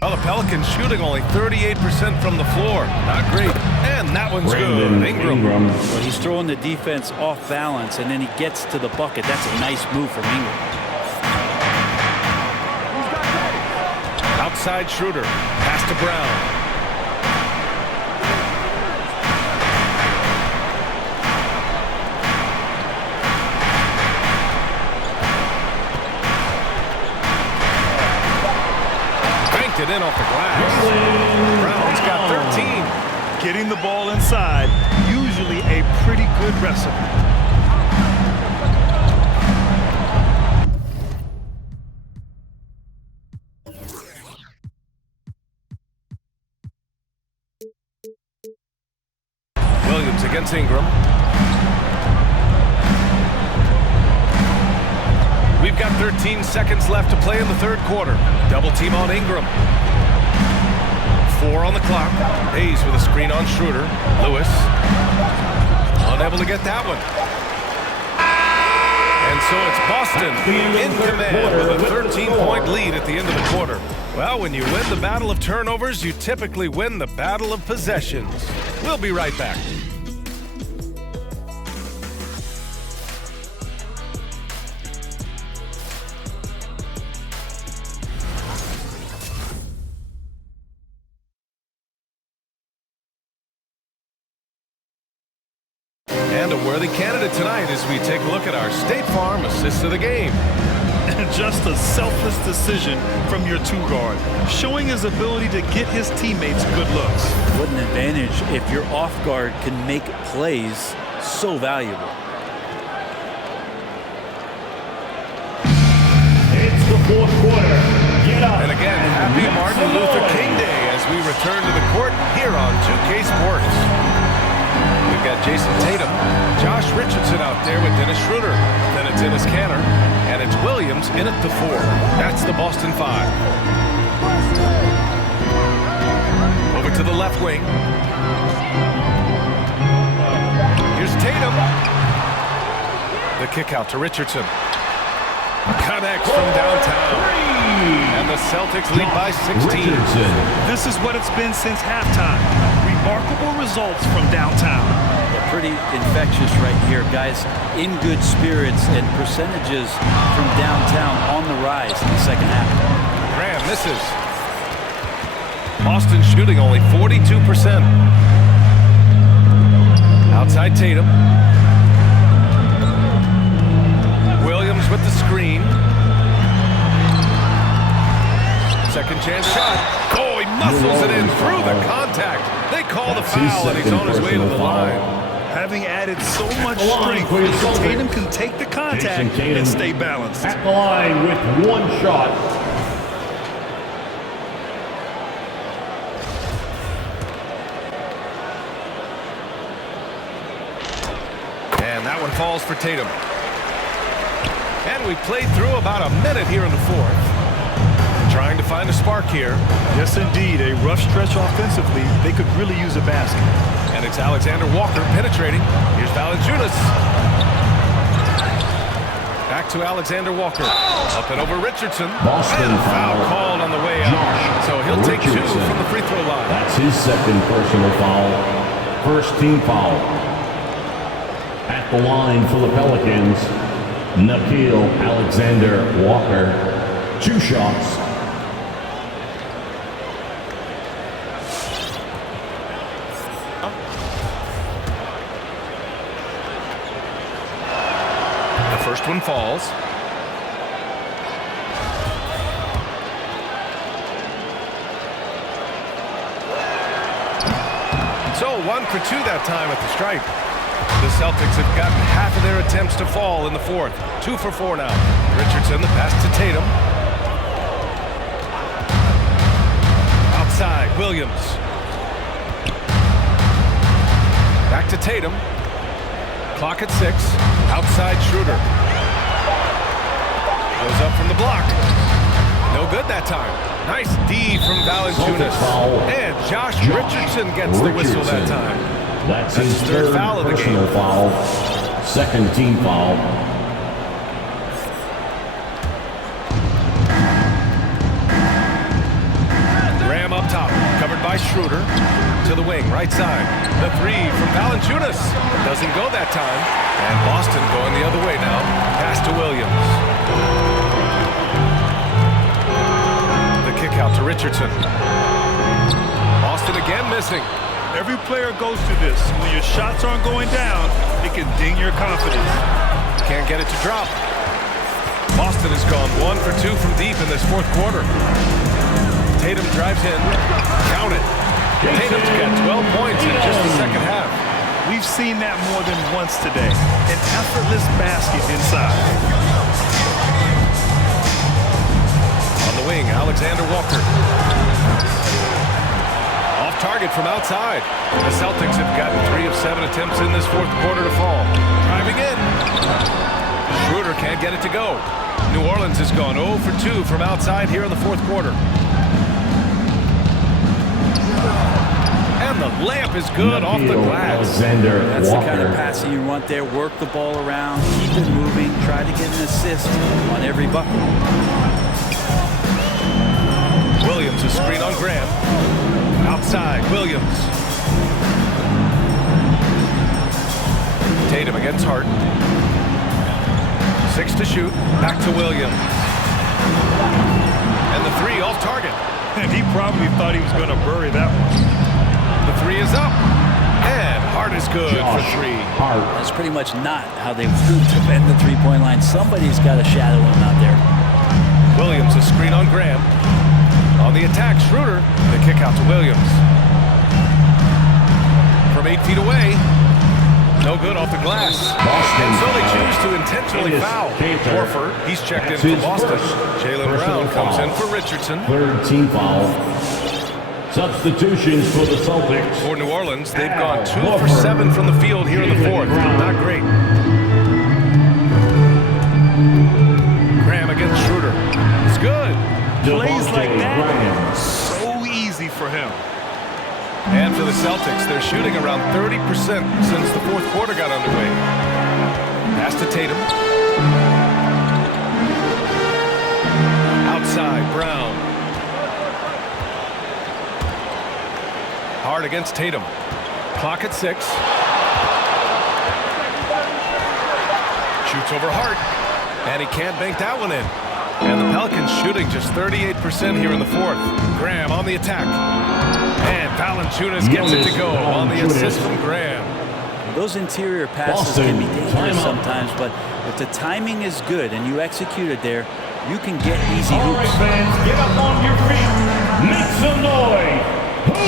Well, the Pelicans shooting only 38% from the floor. Not great. And that one's good. Ingram. Well, he's throwing the defense off balance, and then he gets to the bucket. That's a nice move from Ingram. Outside Schroeder. Pass to Brown. It in off the glass. Brown's got 13. Getting the ball inside, usually a pretty good recipe. Williams against Ingram. We've got 13 seconds left to play in the third quarter. Double team on Ingram. 4 on the clock. Hayes with a screen on Schroeder. Lewis unable to get that one. And so it's Boston in command with a 13-point lead at the end of the quarter. Well, when you win the battle of turnovers, you typically win the battle of possessions. We'll be right back. And a worthy candidate tonight as we take a look at our State Farm assist of the game. Just a selfless decision from your two-guard, showing his ability to get his teammates good looks. What an advantage if your off guard can make plays so valuable. It's the fourth quarter. Get up. And again, happy Martin Luther King Day as we return to the court here on 2K Sports. We've got Jason Tatum, Josh Richardson out there with Dennis Schroeder. Then it's Enes Kanter, and it's Williams in at the 4. That's the Boston 5. Over to the left wing. Here's Tatum. The kick out to Richardson. Connects from downtown. And the Celtics lead by 16. This is what it's been since halftime. Remarkable results from downtown. Pretty infectious right here, guys. In good spirits and percentages from downtown on the rise in the second half. Graham misses. Boston shooting only 42%. Outside Tatum. Williams with the screen. Second chance shot. Oh, he muscles it in through the contact. They call the foul, and he's on his way to the line. Having added so much strength, Tatum can take the contact and stay balanced. At the line with one shot. And that one falls for Tatum. And we played through about a minute here in the fourth. Trying to find a spark here. Yes, indeed. A rough stretch offensively. They could really use a basket. And it's Alexander Walker penetrating. Here's Valanciunas. Back to Alexander Walker. Up and over Richardson. Boston and foul called on the way out. So he'll take 2 from the free throw line. That's his second personal foul. First team foul. At the line for the Pelicans, Nickeil Alexander Walker. 2 shots. First one falls. So 1 for 2 that time at the stripe. The Celtics have gotten half of their attempts to fall in the fourth. 2 for 4 now. Richardson, the pass to Tatum. Outside, Williams. Back to Tatum. Clock at 6. Outside Schroeder. Goes up from the block. No good that time. Nice D from Valanciunas. And Josh Richardson gets the whistle that time. That's his third foul of the personal game. foul. Second team foul. Graham up top. Covered by Schroeder. To the wing, right side. The 3 from Valanciunas. Doesn't go that time. And Boston going the other way now. Pass to Williams. The kick out to Richardson. Boston again missing. Every player goes through this. When your shots aren't going down, it can ding your confidence. Can't get it to drop. Boston has gone 1 for 2 from deep in this fourth quarter. Tatum drives in. Count it. Tatum's got 12 points in just the second half. We've seen that more than once today. An effortless basket inside. On the wing, Alexander Walker. Off target from outside. The Celtics have gotten 3 of 7 attempts in this fourth quarter to fall. Driving in. Schroeder can't get it to go. New Orleans has gone 0 for 2 from outside here in the fourth quarter. And the layup is good off the glass. That's the kind of passing you want there. Work the ball around, keep it moving, try to get an assist on every bucket. Williams, a screen on Graham. Outside, Williams. Tatum against Hart. 6 to shoot. Back to Williams. And the three off target. And he probably thought he was going to bury that one. The three is up. And Hart is good for three. That's pretty much not how they would defend the three-point line. Somebody's got to shadow him out there. Williams, a screen on Graham. On the attack, Schroeder. The kick out to Williams. From 8 feet away. No good off the glass. And so they choose to intentionally foul. Horford, he's checked in for Boston. Jaylen Brown comes in for Richardson. Third team foul. Substitutions for the Celtics. For New Orleans, they've gone 2 for 7 from the field here in the fourth. Not great. Graham against Schroeder. It's good. Plays like that, so easy for him. And for the Celtics, they're shooting around 30% since the fourth quarter got underway. Pass to Tatum. Outside, Brown. Hart against Tatum. Clock at 6. Shoots over Hart. And he can't bank that one in. And the Pelicans shooting just 38% here in the fourth. Graham on the attack. And Valanciunas gets it to go on the assist from Graham. Those interior passes can be dangerous sometimes, but if the timing is good and you execute it there, you can get easy hoops. All right, fans, get up on your feet. Make some noise. Who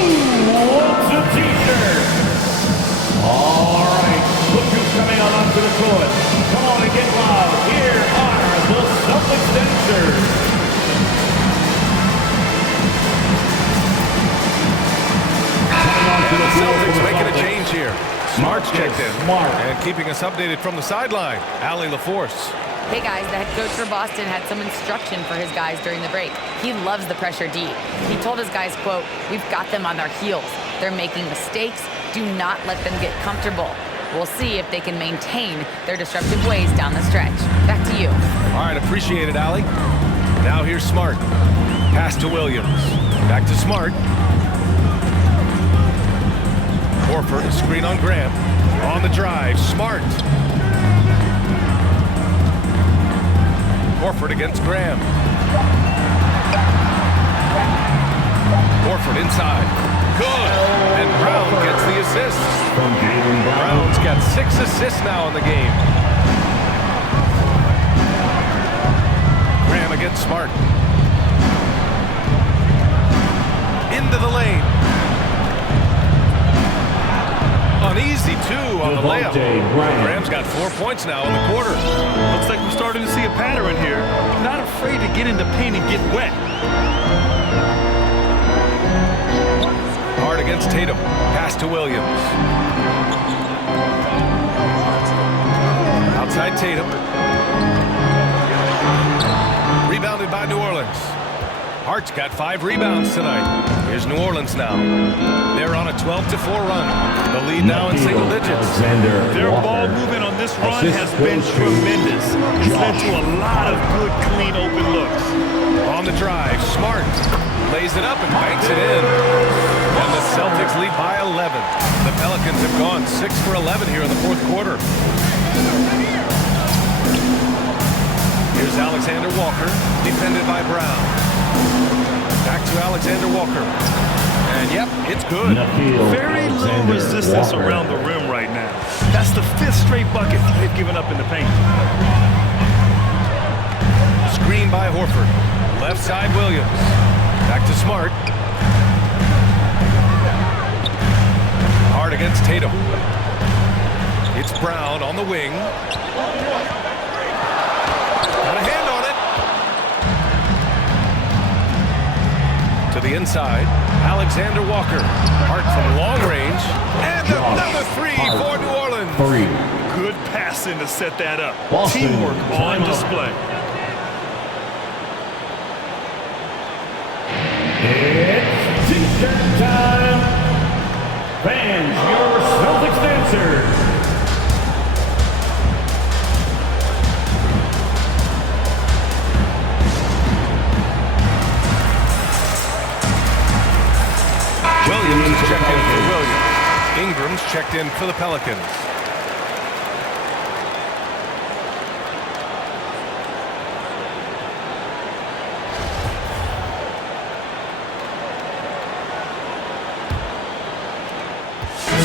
wants a t-shirt? All right, look who's coming on onto the court. Come on and get loud. Here are the Celtics dancers. The Celtics making a change here. Smart's checked in. And keeping us updated from the sideline, Allie LaForce. Hey guys, the head coach for Boston had some instruction for his guys during the break. He loves the pressure deep. He told his guys, quote, "We've got them on their heels. They're making mistakes. Do not let them get comfortable. We'll see if they can maintain their disruptive ways down the stretch." Back to you. All right, appreciate it, Allie. Now here's Smart. Pass to Williams. Back to Smart. Horford, a screen on Graham. On the drive, Smart. Horford against Graham. Horford inside. Good. And Brown gets the assist. Brown's got 6 assists now in the game. Graham against Smart. Into the lane. Uneasy, too, on the layup. Graham's got 4 points now in the quarter. Looks like we're starting to see a pattern here. Not afraid to get in the paint and get wet. Hart against Tatum. Pass to Williams. Outside Tatum. Rebounded by New Orleans. Hart's got 5 rebounds tonight. Here's New Orleans now. They're on a 12-4 run. The lead now in single digits. Their ball movement on this run has been tremendous. It's led to a lot of good, clean, open looks. On the drive, Smart lays it up and banks it in. And the Celtics lead by 11. The Pelicans have gone 6 for 11 here in the fourth quarter. Here's Alexander Walker, defended by Brown. Back to Alexander Walker. And yep, it's good. Very low resistance around the rim right now. That's the 5th straight bucket they've given up in the paint. Screen by Horford. Left side Williams. Back to Smart. Hart against Tatum. It's Brown on the wing. Got a hand on it. To the inside, Alexander Walker. Hart from long range. And another 3 for New Orleans. Good passing to set that up. Boston, Teamwork on display. It's t-shirt time. Fans, your Celtics answer. Williams is checked in for Williams. Ingram's checked in for the Pelicans.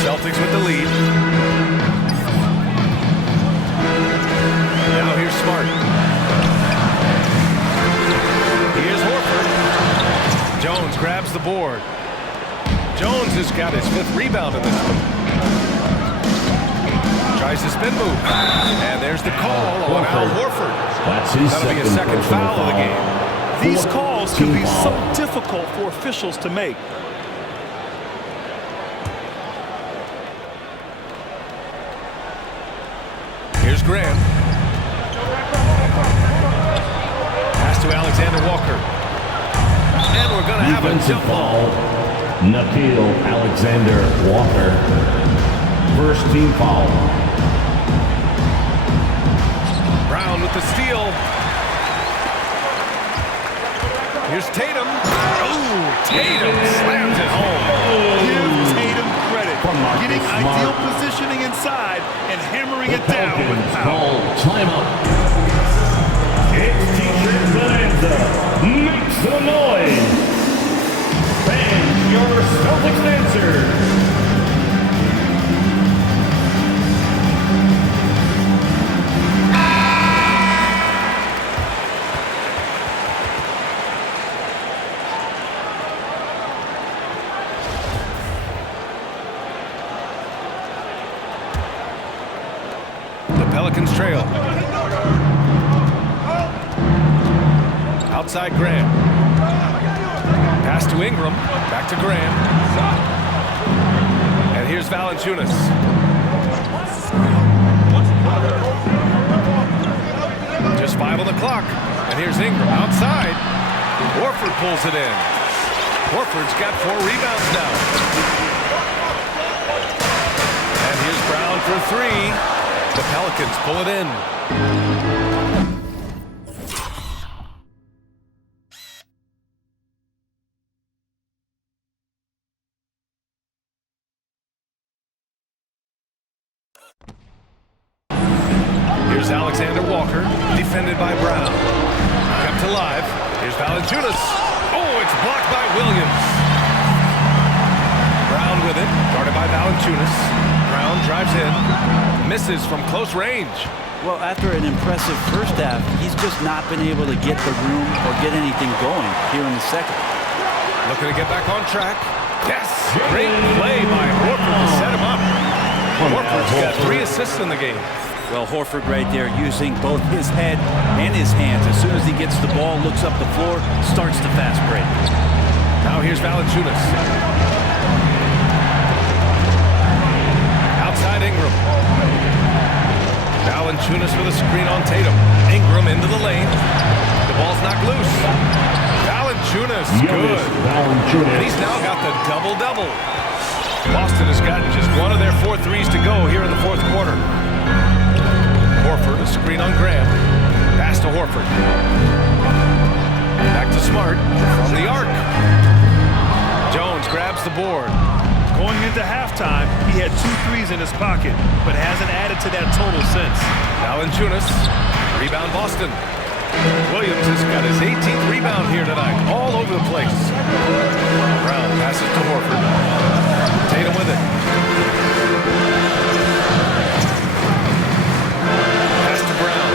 Celtics with the lead. Now here's Smart. Here's Horford. Jones grabs the board. Jones has got his 5th rebound in this one. Tries to spin move. And there's the call on Al Horford. That's his That'll be a second foul of the game. These calls can be so difficult for officials to make. Here's Graham. Pass to Alexander Walker. And we're going to have a jump ball. Nickeil Alexander Walker. First team foul. Brown with the steal. Here's Tatum. Oh, Tatum slams it home. Give Tatum credit. Getting ideal positioning inside and hammering it down with power. Timeout. It's T-shirt Bonanza. Make some noise. Fans, your Celtics answer. Pelicans trail. Outside Graham. Pass to Ingram. Back to Graham. And here's Valanciunas. Just 5 on the clock. And here's Ingram outside. Horford pulls it in. Horford's got 4 rebounds now. And here's Brown for 3. The Pelicans pull it in. Here's Alexander Walker, defended by Brown. Kept alive. Here's Valanciunas. Oh, it's blocked by Williams. Brown with it, guarded by Valanciunas. Brown drives in. Misses from close range. Well, after an impressive first half, he's just not been able to get the room or get anything going here in the second. Looking to get back on track. Yes! Great play by Horford to set him up. Horford's got 3 assists in the game. Well, Horford right there using both his head and his hands. As soon as he gets the ball, looks up the floor, starts the fast break. Now here's Valanciunas. Outside Ingram. Valanciunas with a screen on Tatum. Ingram into the lane. The ball's knocked loose. Valanciunas, good. And he's now got the double-double. Boston has gotten just 1 of their 4 threes to go here in the 4th quarter. Horford, a screen on Graham. Pass to Horford. Back to Smart from the arc. Jones grabs the board. Going into halftime, he had 2 threes in his pocket, but hasn't added to that total since. Valanciunas, rebound Boston. Williams has got his 18th rebound here tonight, all over the place. Brown passes to Horford. Tatum with it. Pass to Brown.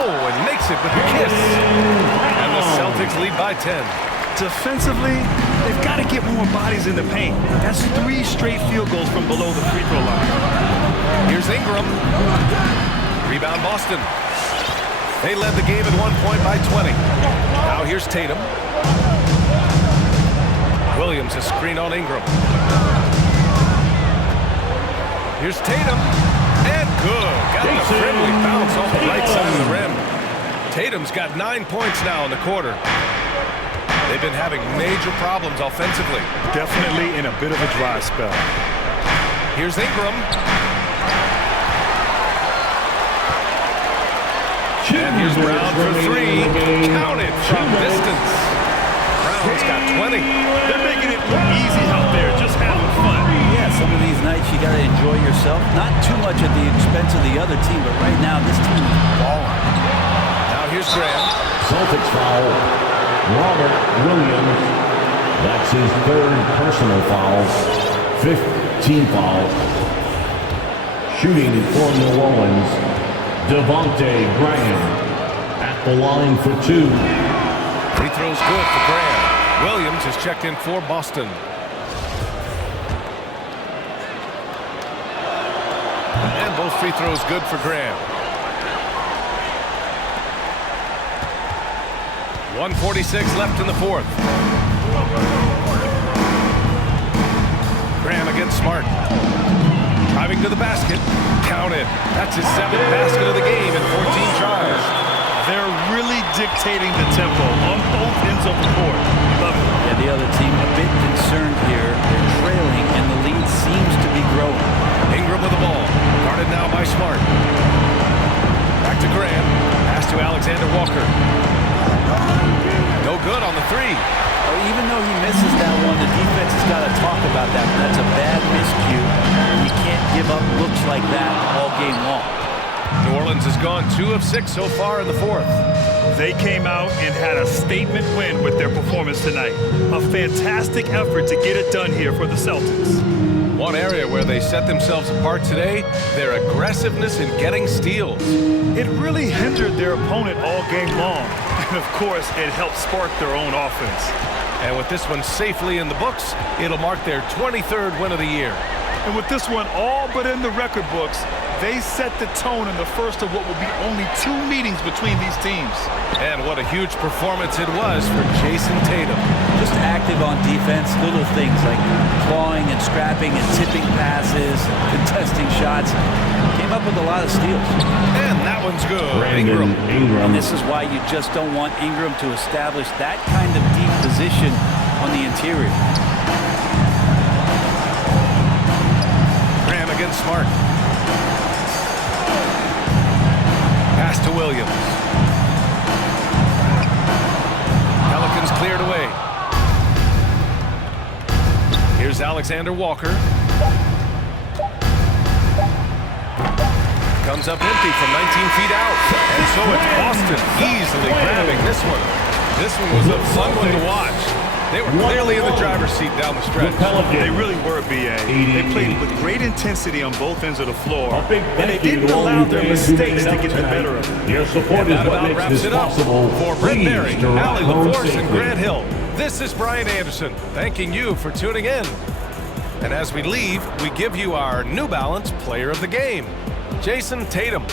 Oh, and makes it with the kiss. And the Celtics lead by 10. Defensively, they've got to get more bodies in the paint. That's 3 straight field goals from below the free throw line. Here's Ingram. Rebound Boston. They led the game at 1 point by 20. Now here's Tatum. Williams is screen on Ingram. Here's Tatum. And good. Got the friendly bounce off the right side of the rim. Tatum's got 9 points now in the quarter. They've been having major problems offensively. Definitely in a bit of a dry spell. Here's Ingram. And here's Brown for three. Counted from distance. Brown's got 20. They're making it look easy out there, just having fun. Yeah, some of these nights you got to enjoy yourself. Not too much at the expense of the other team, but right now this team is balling. Now here's Graham. Celtics foul. Robert Williams. That's his third personal foul. 5th team foul. Shooting for New Orleans, Devontae Graham at the line for 2. Free throw's good for Graham. Williams is checked in for Boston. And both free throws good for Graham. 1:46 left in the fourth. Graham against Smart. Driving to the basket. Counted. That's his 7th basket of the game in 14 tries. They're really dictating the tempo on both ends of the court. Love it. Yeah, the other team a bit concerned here. They're trailing, and the lead seems to be growing. Ingram with the ball. Guarded now by Smart. Back to Graham. Pass to Alexander Walker. No good on the three. Oh, even though he misses that one, the defense has got to talk about that. That's a bad miscue. You can't give up looks like that all game long. New Orleans has gone 2 of 6 so far in the fourth. They came out and had a statement win with their performance tonight. A fantastic effort to get it done here for the Celtics. One area where they set themselves apart today, their aggressiveness in getting steals. It really hindered their opponent all game long. And of course, it helped spark their own offense. And with this one safely in the books, it'll mark their 23rd win of the year. And with this one all but in the record books, they set the tone in the first of what will be only 2 meetings between these teams. And what a huge performance it was for Jason Tatum. Just active on defense, little things like clawing and scrapping and tipping passes, contesting shots. Came up with a lot of steals. And that one's good. Ingram. And this is why you just don't want Ingram to establish that kind of deep position on the interior. Graham against Smart. Pass to Williams. Pelicans cleared away. Here's Alexander Walker. Comes up empty from 19 feet out. And so it's Boston easily grabbing this one. This one was a fun one to watch. They were clearly in the driver's seat down the stretch. They really were, B.A. They played with great intensity on both ends of the floor, and they didn't allow their mistakes to get the better of them. Your support is what makes this possible. For Brett Berry, Allie LaForce, and Grant Hill, this is Brian Anderson, thanking you for tuning in. And as we leave, we give you our New Balance Player of the Game, Jason Tatum.